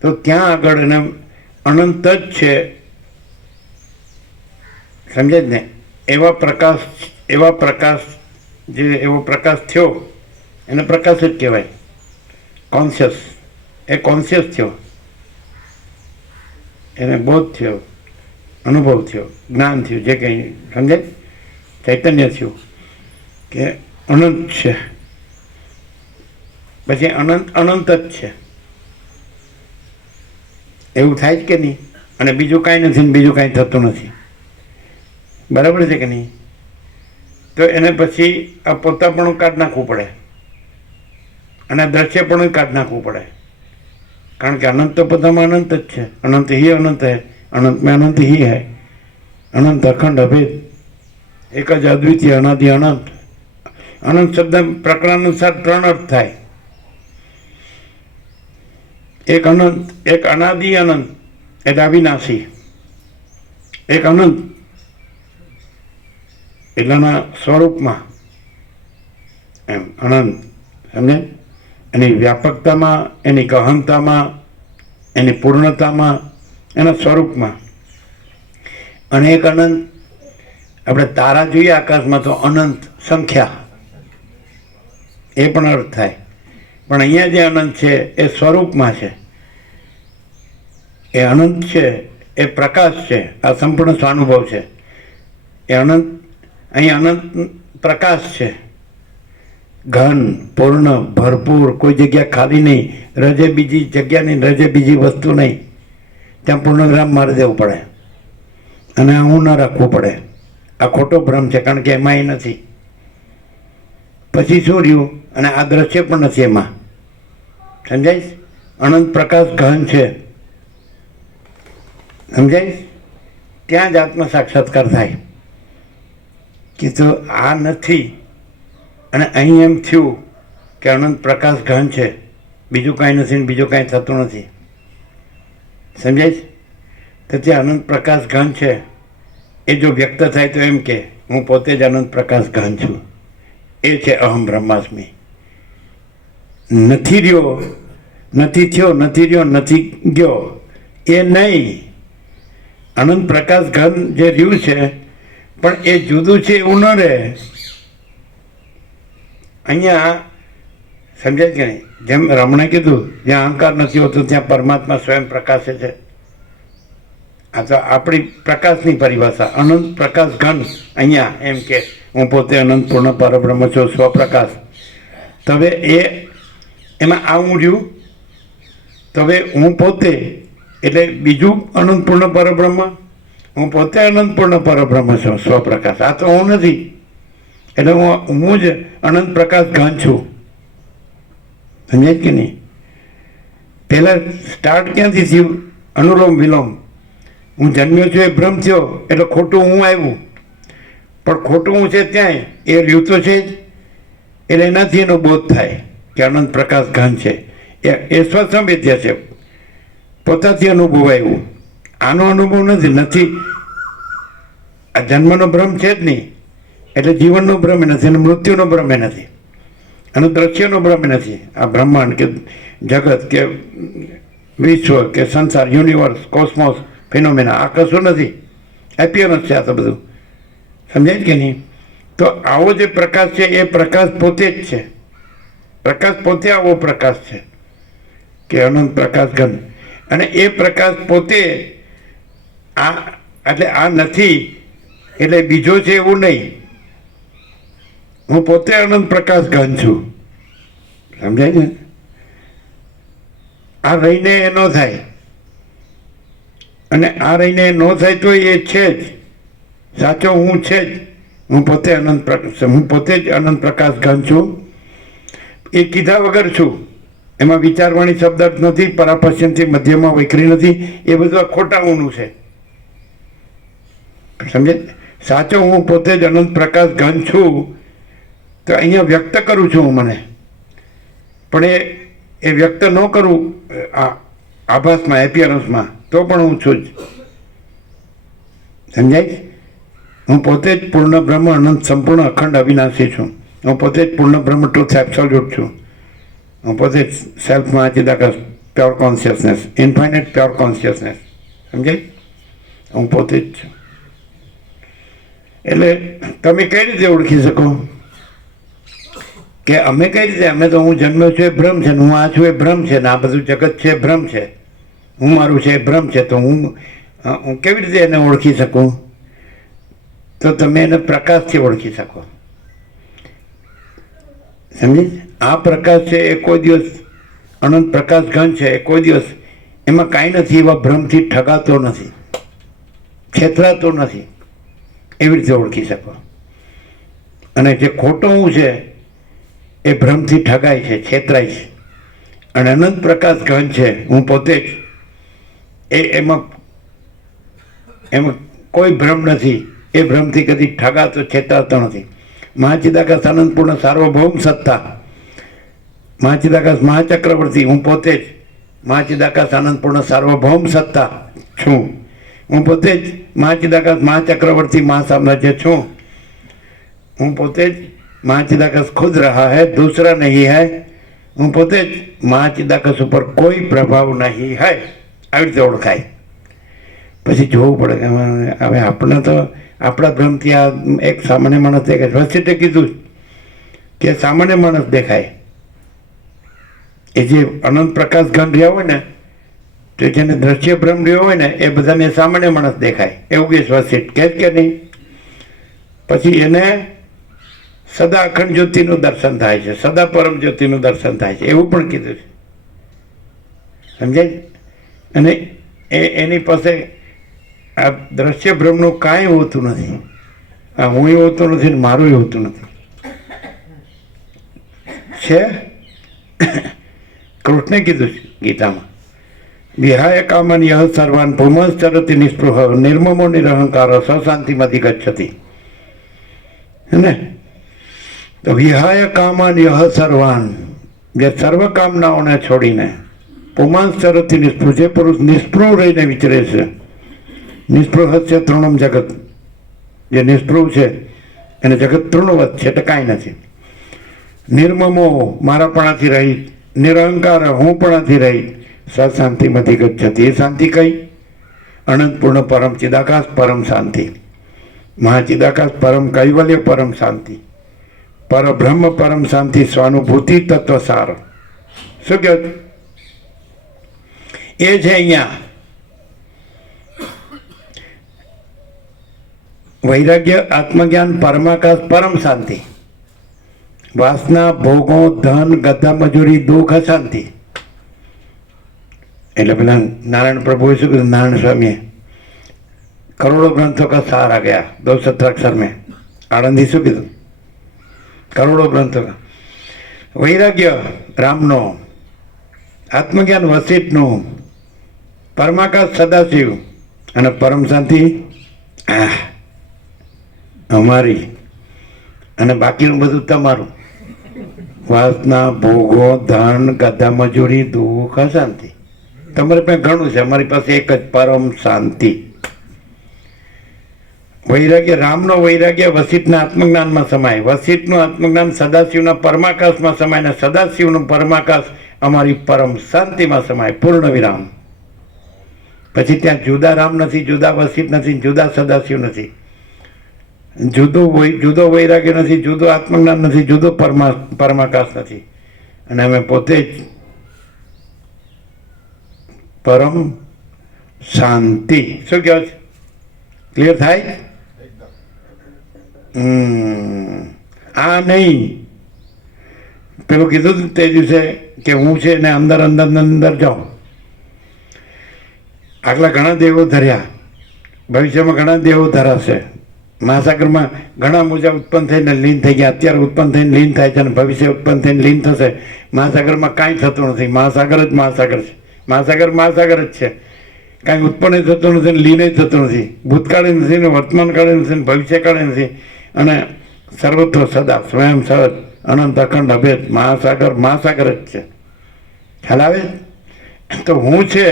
તો ત્યાં આગળ એને અનંત જ છે, સમજે જ ને? એવો પ્રકાશ થયો એને પ્રકાશ જ કહેવાય. કોન્શિયસ, એ કોન્શિયસ થયો, એને બોધ થયો, અનુભવ થયો, જ્ઞાન થયું, જે કંઈ સમજે, ચૈતન્ય થયું કે અનંત છે. પછી અનંત જ છે એવું થાય જ કે નહીં? અને બીજું કાંઈ નથી ને બીજું કાંઈ થતું નથી, બરાબર છે કે નહીં? તો એને પછી આ પોતાપણું કાઢી નાખવું પડે અને દ્રશ્યપણું કાઢી નાખવું પડે, કારણ કે અનંત તો પોતામાં અનંત જ છે. અનંત ही અનંત है, अनंत में अनंत ही है, अनंत अखंड अभेद, एक જ અદ્વિતીય અનાદિ અનંત. અનંત શબ્દ પ્રકરણ અનુસાર ત્રણ અર્થ થાય. એક અનંત, એક અનાદિ અનંત એટલે અવિનાશી, એક અનંત એટલાના સ્વરૂપમાં, એમ અનંત, સમજે? એની વ્યાપકતામાં, એની ગહનતામાં, એની પૂર્ણતામાં, એના સ્વરૂપમાં. અને એક અનંત, આપણે તારા જોઈએ આકાશમાં તો અનંત સંખ્યા, એ પણ અર્થ થાય. પણ અહીંયા જે અનંત છે એ સ્વરૂપમાં છે, એ અનંત છે, એ પ્રકાશ છે, આ સંપૂર્ણ સ્વાનુભવ છે. એ અનંત, અહીં અનંત પ્રકાશ છે, ઘન, પૂર્ણ, ભરપૂર, કોઈ જગ્યા ખાલી નહીં, રજે બીજી જગ્યા નહીં, રજે બીજી વસ્તુ નહીં. ત્યાં પૂર્ણગ્રામ મારી દેવું પડે અને હું ન રાખવું પડે. આ ખોટો ભ્રમ છે, કારણ કે એમાં એ નથી. પછી શું રહ્યું? અને આ દ્રશ્ય પણ નથી એમાં, સમજાય? અનંત પ્રકાશ ગહન છે, સમજાય? ત્યાં જ આત્મ સાક્ષાત્કાર થાય કે તો આ નથી, અને અહીં એમ થયું કે અનંત પ્રકાશ ગહન છે, બીજું કાંઈ નથી ને બીજું કાંઈ થતું નથી, સમજાય? તો ત્યાં અનંત પ્રકાશ ગહન છે, એ જો વ્યક્ત થાય તો એમ કે હું પોતે જ અનંત પ્રકાશ ગહન છું. એ છે અહમ બ્રહ્માસ્મિ. નથી રહ્યો, નથી થયો, નથી રહ્યો, નથી ગયો, એ નહીં. અનંત પ્રકાશ ઘન જે રહ્યું છે પણ એ જુદું છે એવું ન રહે. અહીંયા સમજાય કે નહીં? જેમ રમણે કીધું, જ્યાં અહંકાર નથી હોતો ત્યાં પરમાત્મા સ્વયં પ્રકાશે છે. આ તો આપણી પ્રકાશની પરિભાષા. અનંત પ્રકાશ ઘન અહીંયા એમ કે હું પોતે અનંત પૂર્ણ પરબ્રહ્મ છું, સ્વપ્રકાશ. તો હવે એમાં આવું રહ્યું. તો હવે હું પોતે એટલે બીજું અનંત પૂર્ણ પરબ્રહ્મ, હું પોતે અનંત પૂર્ણ પરબ્રહ્મ છું, સ્વપ્રકાશ. આ તો હું નથી. એટલે હું જ અનંત પ્રકાશ ઘન છું. સમજાય કે નહીં? પહેલાં સ્ટાર્ટ ક્યાંથી થયું? અનુલોમ વિલોમ. હું જન્મ્યો છું એ ભ્રમ થયો એટલે ખોટું હું આવ્યું. પણ ખોટું હું છે ત્યાંય એ રહ્યું તો છે જ. એટલે એનાથી એનો બોધ થાય કે અનંત પ્રકાશ ઘન છે. એ સ્વસંવેદ્ય છે, પોતાથી અનુભવ આવ્યું. આનો અનુભવ નથી. આ જન્મનો ભ્રમ છે જ નહીં, એટલે જીવનનો ભ્રમ નથી અને મૃત્યુનો ભ્રમ નથી અને દ્રશ્યનો ભ્રમ નથી. આ બ્રહ્માંડ કે જગત કે વિશ્વ કે સંસાર, યુનિવર્સ, કોસ્મોસ, ફિનોમેના, આ કશું નથી. એપિયરન્સ છે આ તો બધું. સમજાય કે નહીં? તો આવો જે પ્રકાશ છે એ પ્રકાશ પોતે જ છે. પ્રકાશ પોતે આવો પ્રકાશ છે કે અનંત પ્રકાશ ઘન. અને એ પ્રકાશ પોતે આ એટલે આ નથી એટલે બીજો છે એવું નહીં. હું પોતે અનંત પ્રકાશ ઘન છું. સમજાય ને? આ રહીને એ ન થાય અને આ રહીને ન થાય તો એ છે જ. સાચો હું છે જ. હું પોતે અનંત પ્રકાશ, હું પોતે જ અનંત પ્રકાશ ઘન છું. એ કીધા વગર છું. એમાં વિચારવાણી શબ્દ નથી, પરાપશ્યનથી મધ્યમાં વૈખરી નથી. એ બધું આ ખોટા ઊંનું છે. સમજે? સાચો હું પોતે જ અનંત પ્રકાશ ઘન છું તો અહીંયા વ્યક્ત કરું છું હું મને. પણ એ વ્યક્ત ન કરું આ આભાસમાં, એપિયરન્સમાં, તો પણ હું છું જ. સમજાય? હું પોતે જ પૂર્ણ બ્રહ્મ, અનંત, સંપૂર્ણ, અખંડ, અવિનાશી છું. હું પોતે જ પૂર્ણ બ્રહ્મ, ટ્રુથ, એબ્સોલ્યુટ છું. હું પોતે જ સેલ્ફમાં ચિદાકાશ, pure consciousness, infinite pure consciousness. સમજાય? હું પોતે જ છું. એટલે તમે કઈ રીતે ઓળખી શકો કે અમે કઈ રીતે? અમે તો હું જન્મ્યો છું એ ભ્રમ છે ને હું આ છું એ ભ્રમ છે ને આ બધું જગત છે એ ભ્રમ છે, હું મારું છે એ ભ્રમ છે. તો હું કેવી રીતે એને ઓળખી શકું? તો તમે એને પ્રકાશથી ઓળખી શકો. સમજી? આ પ્રકાશ છે એ કોઈ દિવસ અનંત પ્રકાશ ઘન છે. એ કોઈ દિવસ એમાં કાંઈ નથી, એવા ભ્રમથી ઠગાતો નથી, છેતરાતો નથી. એવી રીતે ઓળખી શકો. અને જે ખોટો હું છે એ ભ્રમથી ઠગાય છે, છેતરાય છે. અને અનંત પ્રકાશ ઘન છે, હું પોતે જ. એમાં કોઈ ભ્રમ નથી. એ ભ્રમથી કદી ઠગાતો, છેતરાતો નથી. મહાચિદાકાશ આનંદપૂર્ણ સાર્વભૌમ સત્તા, મહાચિદાકાશ મહાચક્રવર્તી, હું પોતે જ મહાચિદાકાશ આનંદપૂર્ણ સાર્વભૌમ સત્તા છું. હું પોતે જ મહાચિદાકાશ મહાચક્રવર્તી મહાસામ્રાજ્ય છું. હું પોતે જ મહાચિદાકાશ ખુદ રહા है, दूसरा नहीं है. હું પોતે જ મહાચિદાકાશ ઉપર કોઈ પ્રભાવ નહીં है. આવી રીતે ઓળખાય. પછી જોવું પડે કે હવે આપણે તો આપણા ભ્રમથી આ એક સામાન્ય માણસ દેખાય. વસીટે કીધું કે સામાન્ય માણસ દેખાય. એ જે અનંત પ્રકાશ ઘન રહ્યા હોય ને, તો જેને દ્રશ્ય ભ્રમ રહ્યો હોય ને, એ બધાને સામાન્ય માણસ દેખાય. એવું કે વસીટ કહે કે નહીં? પછી એને સદા અખંડ જ્યોતિનું દર્શન થાય છે, સદા પરમ જ્યોતિનું દર્શન થાય છે, એવું પણ કીધું છે. સમજાય? અને એની પાસે આ દ્રશ્ય ભ્રમનું કાંઈ હોતું નથી. આ હું હોતું નથી ને મારું હોતું નથી. છે કૃષ્ણે કીધું છે ગીતામાં, વિહાય કામન યહ સર્વાન પુમશ્ચરતિ નિસ્પૃહ નિર્મમો નિરહંકાર સશાંતિમાંથી ગચ્છતિ. ને તો વિહાય કામન યહ સર્વાન, જે સર્વ કામનાઓને છોડીને પુમાંશ્ચરતિ નિસ્પૃહ, જે પુરુષ નિસ્પૃહ રહીને વિચરે છે. નિસ્પૃહ છે તૃણમ જગત, જે નિસ્પૃહ છે એને જગત તૃણવત છે, એટલે કાંઈ નથી. નિર્મમો, મારાપણાથી રહિત, નિરહંકાર, હુંપણાથી રહિત, સશાંતિમાંથી ગચ્છતિ. એ શાંતિ કઈ? અનંતપૂર્ણ પરમ ચિદાકાશ પરમ શાંતિ, મહાચિદાકાશ પરમ કૈવલ્ય પરમ શાંતિ, પરબ્રહ્મ પરમ શાંતિ સ્વાનુભૂતિ તત્વ સાર. શું કહો છો? એ છે અહીંયા વૈરાગ્ય, આત્મજ્ઞાન, પરમાકાશ, પરમ શાંતિ. વાસના, ભોગો, ધન, ગધા મજૂરી, દુઃખ, અશાંતિ. એટલે પેલા નારાયણ પ્રભુએ શું કીધું? નારાયણ સ્વામીએ करोड़ों ग्रंथों का सार आ गया 217 अक्षर में. आनंदी शू कीधु? करोड़ों ग्रंथों का. वैराग्य रामनो, आत्मज्ञान वशिष्ठनु, परमाकाश सदाशिव અને પરમ શાંતિ અમારી, અને બાકીનું બધું તમારું. વાસના, ભોગો, ધન, ગધા મજૂરી, દુઃખ, અશાંતિ. તમારી પાસે ઘણું છે, અમારી પાસે એક જ પરમ શાંતિ. વૈરાગ્ય રામનો વૈરાગ્ય વસિષ્ઠના આત્મજ્ઞાનમાં સમાય, વસિષ્ઠનું આત્મજ્ઞાન સદાશિવના પરમાકાશમાં સમાય, ને સદાશિવનું પરમાકાશ અમારી પરમ શાંતિમાં સમાય. પૂર્ણ વિરામ. પછી ત્યાં જુદા રામ નથી, જુદા વસિષ્ઠ નથી, જુદા સદાશિવ નથી, જુદો વૈરાગ્ય નથી, જુદો આત્મજ્ઞાન નથી, જુદો પરમાકાશ નથી. અને અમે પોતે જ પરમ શાંતિ. શું કહો છો? ક્લિયર થાય? આ નહીં પેલું કીધું તે દિવસે કે હું છે ને અંદર અંદર અંદર જાઉં. આગલા ઘણા દેવો ધર્યા, ભવિષ્યમાં ઘણા દેવો ધરાશે. મહાસાગરમાં ઘણા મોજા ઉત્પન્ન થઈને લીન થઈ ગયા, અત્યારે ઉત્પન્ન થઈને લીન થાય છે, અને ભવિષ્ય ઉત્પન્ન થઈને લીન થશે. મહાસાગરમાં કાંઈ થતું નથી. મહાસાગર જ મહાસાગર છે. મહાસાગર મહાસાગર જ છે. કાંઈ ઉત્પન્ન થતું નથી ને લીન થતું નથી. ભૂતકાળે નથી ને વર્તમાન કાળે નથી ને ભવિષ્યકાળે નથી. અને સર્વત્ર સદા સ્વયં સહજ અનંત અખંડ અભેદ મહાસાગર મહાસાગર જ છે. ખ્યાલ આવે? તો હું છે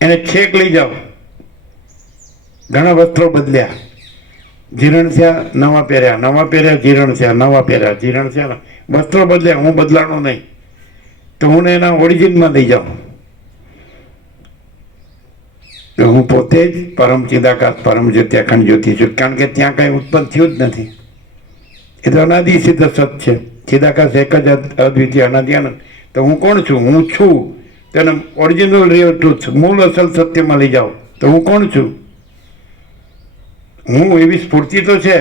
એને છેક લઈ જાઓ. ઘણા વસ્ત્રો બદલ્યા, જીર્ણ થયા, નવા પહેર્યા, નવા પહેર્યા, જીર્ણ થયા, નવા પહેર્યા, જીર્ણ થયા, વસ્ત્રો બદલ્યા. હું બદલાણો નહીં, તો હું એના ઓરિજિનમાં લઈ જાઉં. તો હું પોતે જ પરમ ચિદાકાશ પરમ જ્યોતિ અખંડ જ્યોતિ છું. કારણ કે ત્યાં કાંઈ ઉત્પન્ન થયું જ નથી. એ તો અનાદિ સિદ્ધ સત છે. ચિદાકાશ એક જ અદ્વિતીય અનાદિ આનંદ. તો હું કોણ છું? હું છું. તેને ઓરિજિનલ રિયલ ટ્રુથ, મૂળ અસલ સત્યમાં લઈ જાઓ. તો હું કોણ છું? હું એવી સ્ફૂર્તિ તો છે.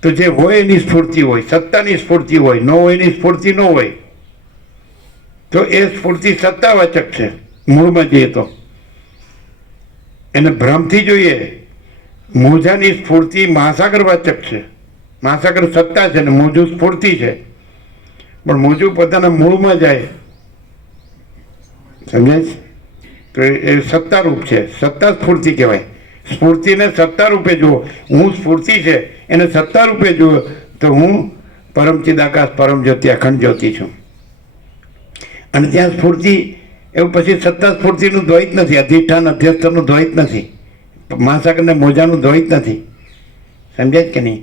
તો જે હોય એની સ્ફૂર્તિ હોય, સત્તાની સ્ફૂર્તિ હોય, ન હોય એની સ્ફૂર્તિ ન હોય. તો એ સ્ફૂર્તિ સત્તાવાચક છે મૂળમાં જઈએ તો. એને ભ્રમથી જોઈએ. મોજાની સ્ફૂર્તિ મહાસાગરવાચક છે. મહાસાગર સત્તા છે ને મોજું સ્ફૂર્તિ છે. પણ મોજું પોતાના મૂળમાં જાય, સમજાય છે? તો એ સત્તારૂપ છે. સત્તા સ્ફૂર્તિ કહેવાય. સ્ફૂર્તિને સત્તા રૂપે જુઓ. હું સ્ફૂર્તિ છે એને સત્તા રૂપે જુઓ તો હું પરમ ચિદાકાશ પરમ જ્યોતિ અખંડ જ્યોતિ છું. અને ત્યાં સ્ફૂર્તિ એવું પછી સત્તા સ્ફૂર્તિનું દ્વૈત નથી. અધિષ્ઠાન અધ્યસ્થનું દ્વૈત નથી. મહાસાગરને મોજાનું દ્વૈત નથી. સમજાય કે નહીં?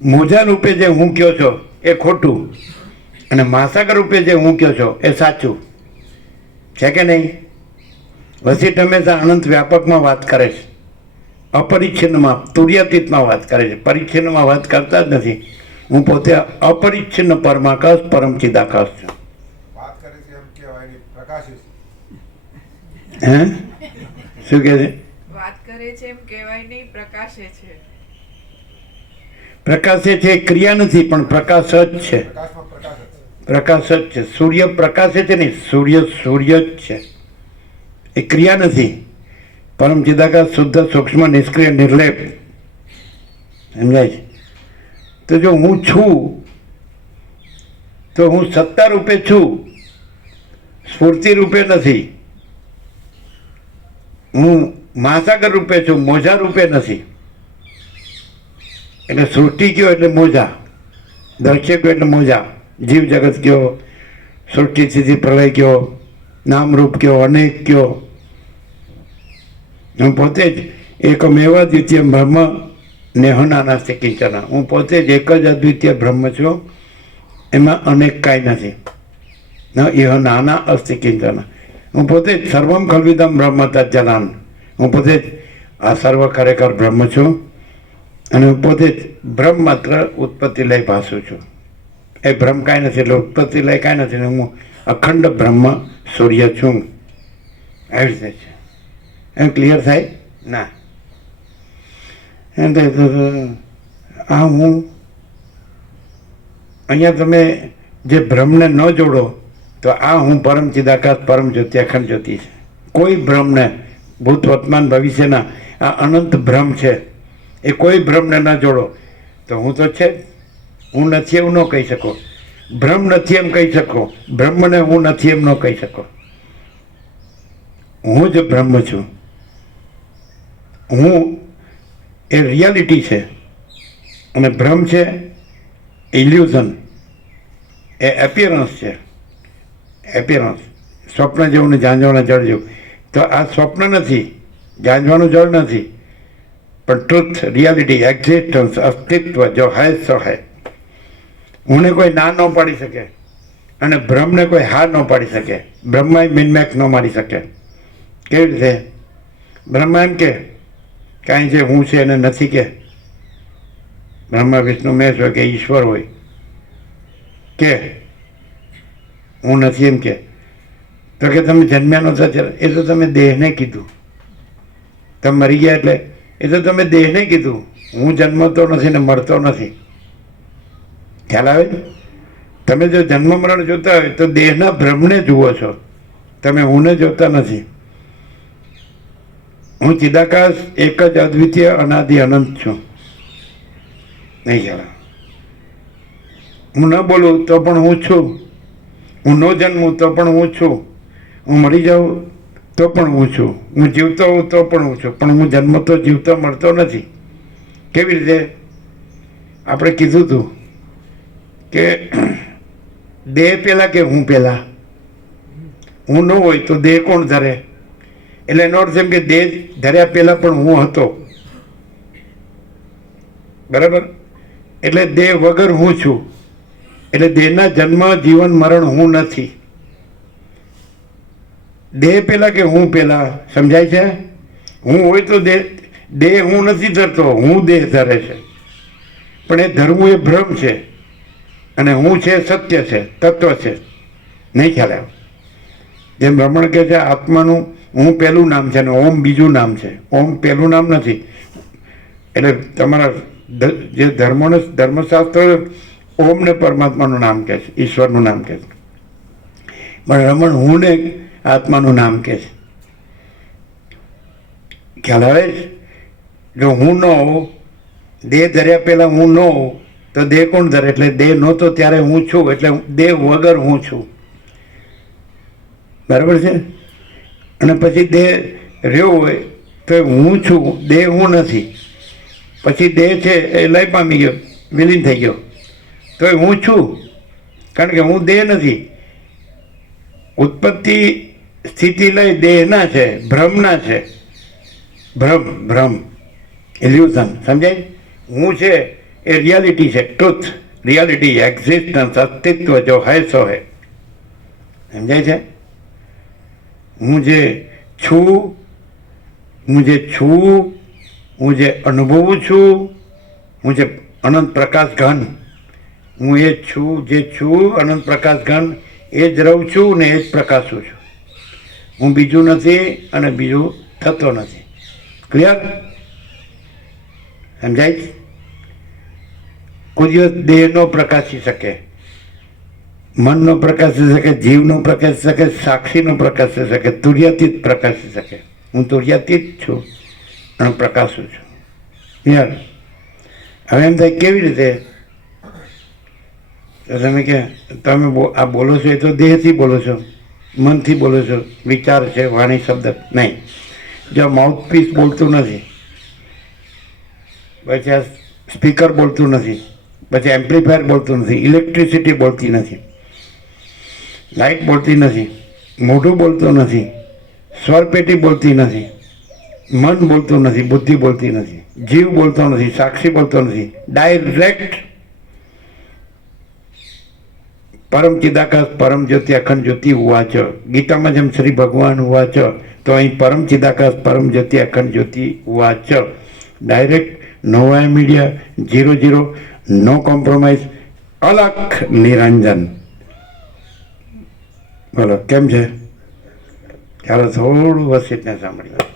મોજા રૂપે જે હું કહો છો એ ખોટું, અને મહાસાગર રૂપે જે હું કહો છો એ સાચું છે કે નહીં? વસિષ્ઠ હંમેશા અનંત વ્યાપકમાં વાત કરે છે, અપરિચ્છિન્નમાં તુર્યાતીતમાં વાત કરે છે. પરિચ્છિન્નમાં વાત કરતા જ નથી. હું પોતે અપરિચ્છિન્ન પરમાકાશ પરમ ચિદાકાશ છું. વાત કરે છે એમ કહેવાય નહીં, પ્રકાશ છે. હે શું કહે છે? વાત કરે છે એમ કહેવાય નહીં, પ્રકાશે છે. પ્રકાશે છે એ ક્રિયા નથી, પણ પ્રકાશ જ છે. પ્રકાશમાં પ્રકાશ જ છે. પ્રકાશ જ છે. સૂર્ય પ્રકાશે છે નહીં, સૂર્ય સૂર્ય જ છે. એ ક્રિયા નથી. પરમ ચિદાકાશ શુદ્ધ સૂક્ષ્મ નિષ્ક્રિય નિર્લેપ. સમજાય છે? તો જો હું છું તો હું સત્તા રૂપે છું, સ્ફૂર્તિ રૂપે નથી. હું મહાસાગર રૂપે છું, મોજા રૂપે નથી. એટલે સૃષ્ટિ કયો એટલે મોજા, દર્શક કયો એટલે મોજા, જીવ જગત કયો, સૃષ્ટિ સ્થિતિ પ્રલય કયો, નામરૂપ કયો, અનેક કયો. હું પોતે જ એકમેવ દ્વિતીય બ્રહ્મ નેહનાના કિંચન. હું પોતે જ એક જ અદ્વિતીય બ્રહ્મ છું, એમાં અનેક કાંઈ નથી. ન ઇહ નાના અસ્તિ કિંચન. હું પોતે જ સર્વમ ખલ્વિદમ બ્રહ્મ તજ્જનાન. હું પોતે જ આ સર્વ ખરેખર બ્રહ્મ છું, અને હું પોતે જ બ્રહ્મ માત્ર ઉત્પત્તિ લઈ ભાસું છું. એ બ્રહ્મ કાંઈ નથી, એટલે ઉત્પત્તિ લય કાંઈ નથી ને હું અખંડ બ્રહ્મ સૂર્ય છું. આવી રીતે છે. એમ ક્લિયર થાય ના? એમ થાય તો આ હું અહીંયા તમે જે બ્રહ્મને ન જોડો તો આ હું પરમ ચિદાકાશ પરમ જ્યોતિ અખંડ જ્યોતિ છે. કોઈ બ્રહ્મને ભૂત વર્તમાન ભવિષ્યના આ અનંત બ્રહ્મ છે એ કોઈ બ્રહ્મને ન જોડો તો હું તો છે જ. હું નથી એવું ન કહી શકો, બ્રહ્મ નથી એમ કહી શકો, બ્રહ્મને હું નથી એમ ન કહી શકો. હું જ બ્રહ્મ છું. હું એ રિયાલિટી છે અને ભ્રમ છે ઇલ્યુઝન, એ એપિયરન્સ છે. એપિયરન્સ સ્વપ્ન જેવું ને જાંજવાના જળ જેવું. તો આ સ્વપ્ન નથી, જાંજવાનું જળ નથી, પણ ટ્રુથ, રિયાલિટી, એક્ઝિસ્ટન્સ, અસ્તિત્વ જો હૈ સો હૈ. હુંને કોઈ ના ન પાડી શકે અને બ્રહ્મને કોઈ હા ન પાડી શકે. બ્રહ્મા મિનમેક ન મારી શકે. કેવી રીતે? બ્રહ્મા એમ કે કાંઈ જે હું છે એને નથી કે બ્રહ્મા વિષ્ણુ મહેશ હોય કે ઈશ્વર હોય કે હું નથી એમ કે. તો કે તમે જન્મ્યા નહોતા ત્યારે એ તો તમે દેહને કીધું. તમે મરી ગયા એટલે એ તો તમે દેહને કીધું. હું જન્મતો નથી ને મળતો નથી. ખ્યાલ આવે? તમે જો જન્મ મરણ જોતા હોય તો દેહના ભ્રમને જુઓ છો, તમે હુંને જોતા નથી. હું ચિદાકાશ એક જ અદ્વિતીય અનાદિ અનંત છું. નહીં ખ્યાલ? હું ન બોલું તો પણ હું છું. હું ન જન્મું તો પણ હું છું. હું મરી જાઉં તો પણ હું છું. હું જીવતો હોઉં તો પણ હું છું. પણ હું જન્મતો જીવતો મળતો નથી. કેવી રીતે? આપણે કીધું હતું કે દેહ પહેલાં કે હું પહેલાં? હું ન હોય તો દેહ કોણ ધરે? એટલે એનો અર્થ એમ કે દેહ ધર્યા પહેલાં પણ હું હતો. બરાબર? એટલે દેહ વગર હું છું. એટલે દેહના જન્મ જીવન મરણ હું નથી. દેહ પહેલાં કે હું પહેલાં? સમજાય છે? હું હોય તો દેહ હું નથી ધરતો, હું દેહ ધરે છે. પણ એ ધરવું એ ભ્રમ છે અને હું છે સત્ય છે, તત્વ છે. નહીં ખ્યાલ આવે? જેમ બ્રાહ્મણ કહે છે આત્માનું હું પહેલું નામ છે અને ઓમ બીજું નામ છે. ઓમ પહેલું નામ નથી. એટલે તમારા જે ધર્મોને ધર્મશાસ્ત્ર ઓમને પરમાત્માનું નામ કહે છે, ઈશ્વરનું નામ કહે છે. પણ રમણ હુંને આત્માનું નામ કહે છે. ખ્યાલ આવે છે? જો હું ન હોઉં, દેહ ધર્યા પહેલાં હું ન હોઉં તો દેહ કોણ ધરે? એટલે દેહ નહોતો ત્યારે હું છું, એટલે દેહ વગર હું છું. બરાબર છે? અને પછી દેહ રહ્યો હોય તો હું છું, દેહ હું નથી. પછી દેહ છે એ લય પામી ગયો, વિલીન થઈ ગયો, તો હું છું, કારણ કે હું દેહ નથી. ઉત્પત્તિ સ્થિતિ લય દેહના છે, ભ્રમના છે. ભ્રમ ઇલ્યુઝન. સમજાય? હું છે એ રિયાલિટી છે, ટ્રુથ, રિયાલિટી, એક્ઝિસ્ટન્સ, અસ્તિત્વ જો હૈ સો હૈ. સમજાય છે? હું જે છું, હું જે અનુભવું છું, હું જે અનંત પ્રકાશ ઘન, હું એ છું જે છું અનંત પ્રકાશ ઘન, એ જ રહું છું ને એ જ પ્રકાશું છું. હું બીજું નથી અને બીજું થતો નથી. ક્લિયર? સમજાય? કોઈ દિવસ દેહ ન પ્રકાશી શકે, મનનો પ્રકાશી શકે, જીવનો પ્રકાશી શકે, સાક્ષીનો પ્રકાશી શકે, તુર્યાતીત પ્રકાશી શકે. હું તુર્યાતીત છું અને પ્રકાશું છું. ક્લિયર? હવે એમ થાય કેવી રીતે? તો તમે કે તમે આ બોલો છો એ તો દેહથી બોલો છો, મનથી બોલો છો, વિચાર છે, વાણી, શબ્દ નહીં. જો માઉથપીસ બોલતું નથી, પછી આ સ્પીકર બોલતું નથી, પછી એમ્પ્લીફાયર બોલતું નથી, ઇલેક્ટ્રિસિટી બોલતી નથી, લાઇટ બોલતી નથી, મોઢું બોલતું નથી, સ્વરપેટી બોલતી નથી, મન બોલતું નથી, બુદ્ધિ બોલતી નથી, જીવ બોલતો નથી, સાક્ષી બોલતો નથી. ડાયરેક્ટ પરમ ચિદાકાશ પરમ જ્યોતિ અખંડ જ્યોતિ ઉવાચ. ગીતામાં જેમ શ્રી ભગવાન ઉવાચ, તો અહીં પરમ ચિદાકાશ પરમ જ્યોતિ અખંડ જ્યોતિ ઉવાચ. ડાયરેક્ટ, નો વાય મીડિયા, 0 નો કોમ્પ્રોમાઇઝ, અલખ નિરંજન. બોલો કેમ છે? ચાલો થોડું વસિતને સાંભળ્યું.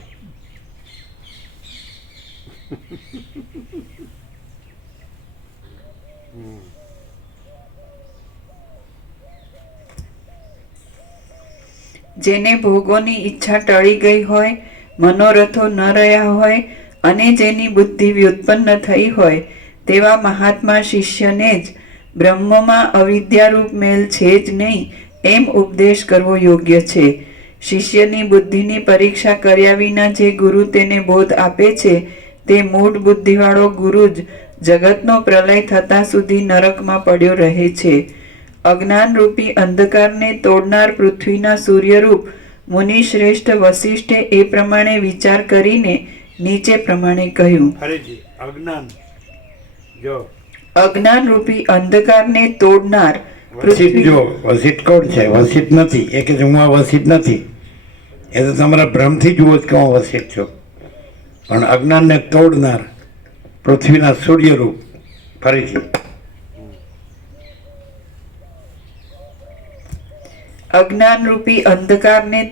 જેને ભોગોની ઈચ્છા ટળી ગઈ હોય, મનોરથો ન રહ્યા હોય અને જેની બુદ્ધિ વ્યુત્પન્ન થઈ હોય તેવા મહાત્મા શિષ્યને જ બ્રહ્મમાં અવિદ્યારૂપ મેલ છે જ નહીં એમ ઉપદેશ કરવો યોગ્ય છે. શિષ્યની બુદ્ધિની પરીક્ષા કર્યા વિના જે ગુરુ તેને બોધ આપે છે તે મૂઢ બુદ્ધિવાળો ગુરુ જ જગતનો પ્રલય થતા સુધી નરકમાં પડ્યો રહે છે. અજ્ઞાનરૂપી અંધકારને તોડનાર પૃથ્વીના સૂર્યરૂપ મુનિ શ્રેષ્ઠ વસિષ્ઠે એ પ્રમાણે વિચાર કરીને નીચે પ્રમાણે કહ્યું. ફરીથી અજ્ઞાન જો અજ્ઞાનરૂપી અંધકારને તોડનાર વસિત જો વસિત કોણ છે? વસિત નથી. એ કે હું આ વસિત નથી. એ તો તમારા ભ્રમથી જુઓ જ કે હું વસિત છું. પણ અજ્ઞાનને તોડનાર પૃથ્વીના સૂર્યરૂપ. ફરીથી અજ્ઞાનરૂપી અંધકારને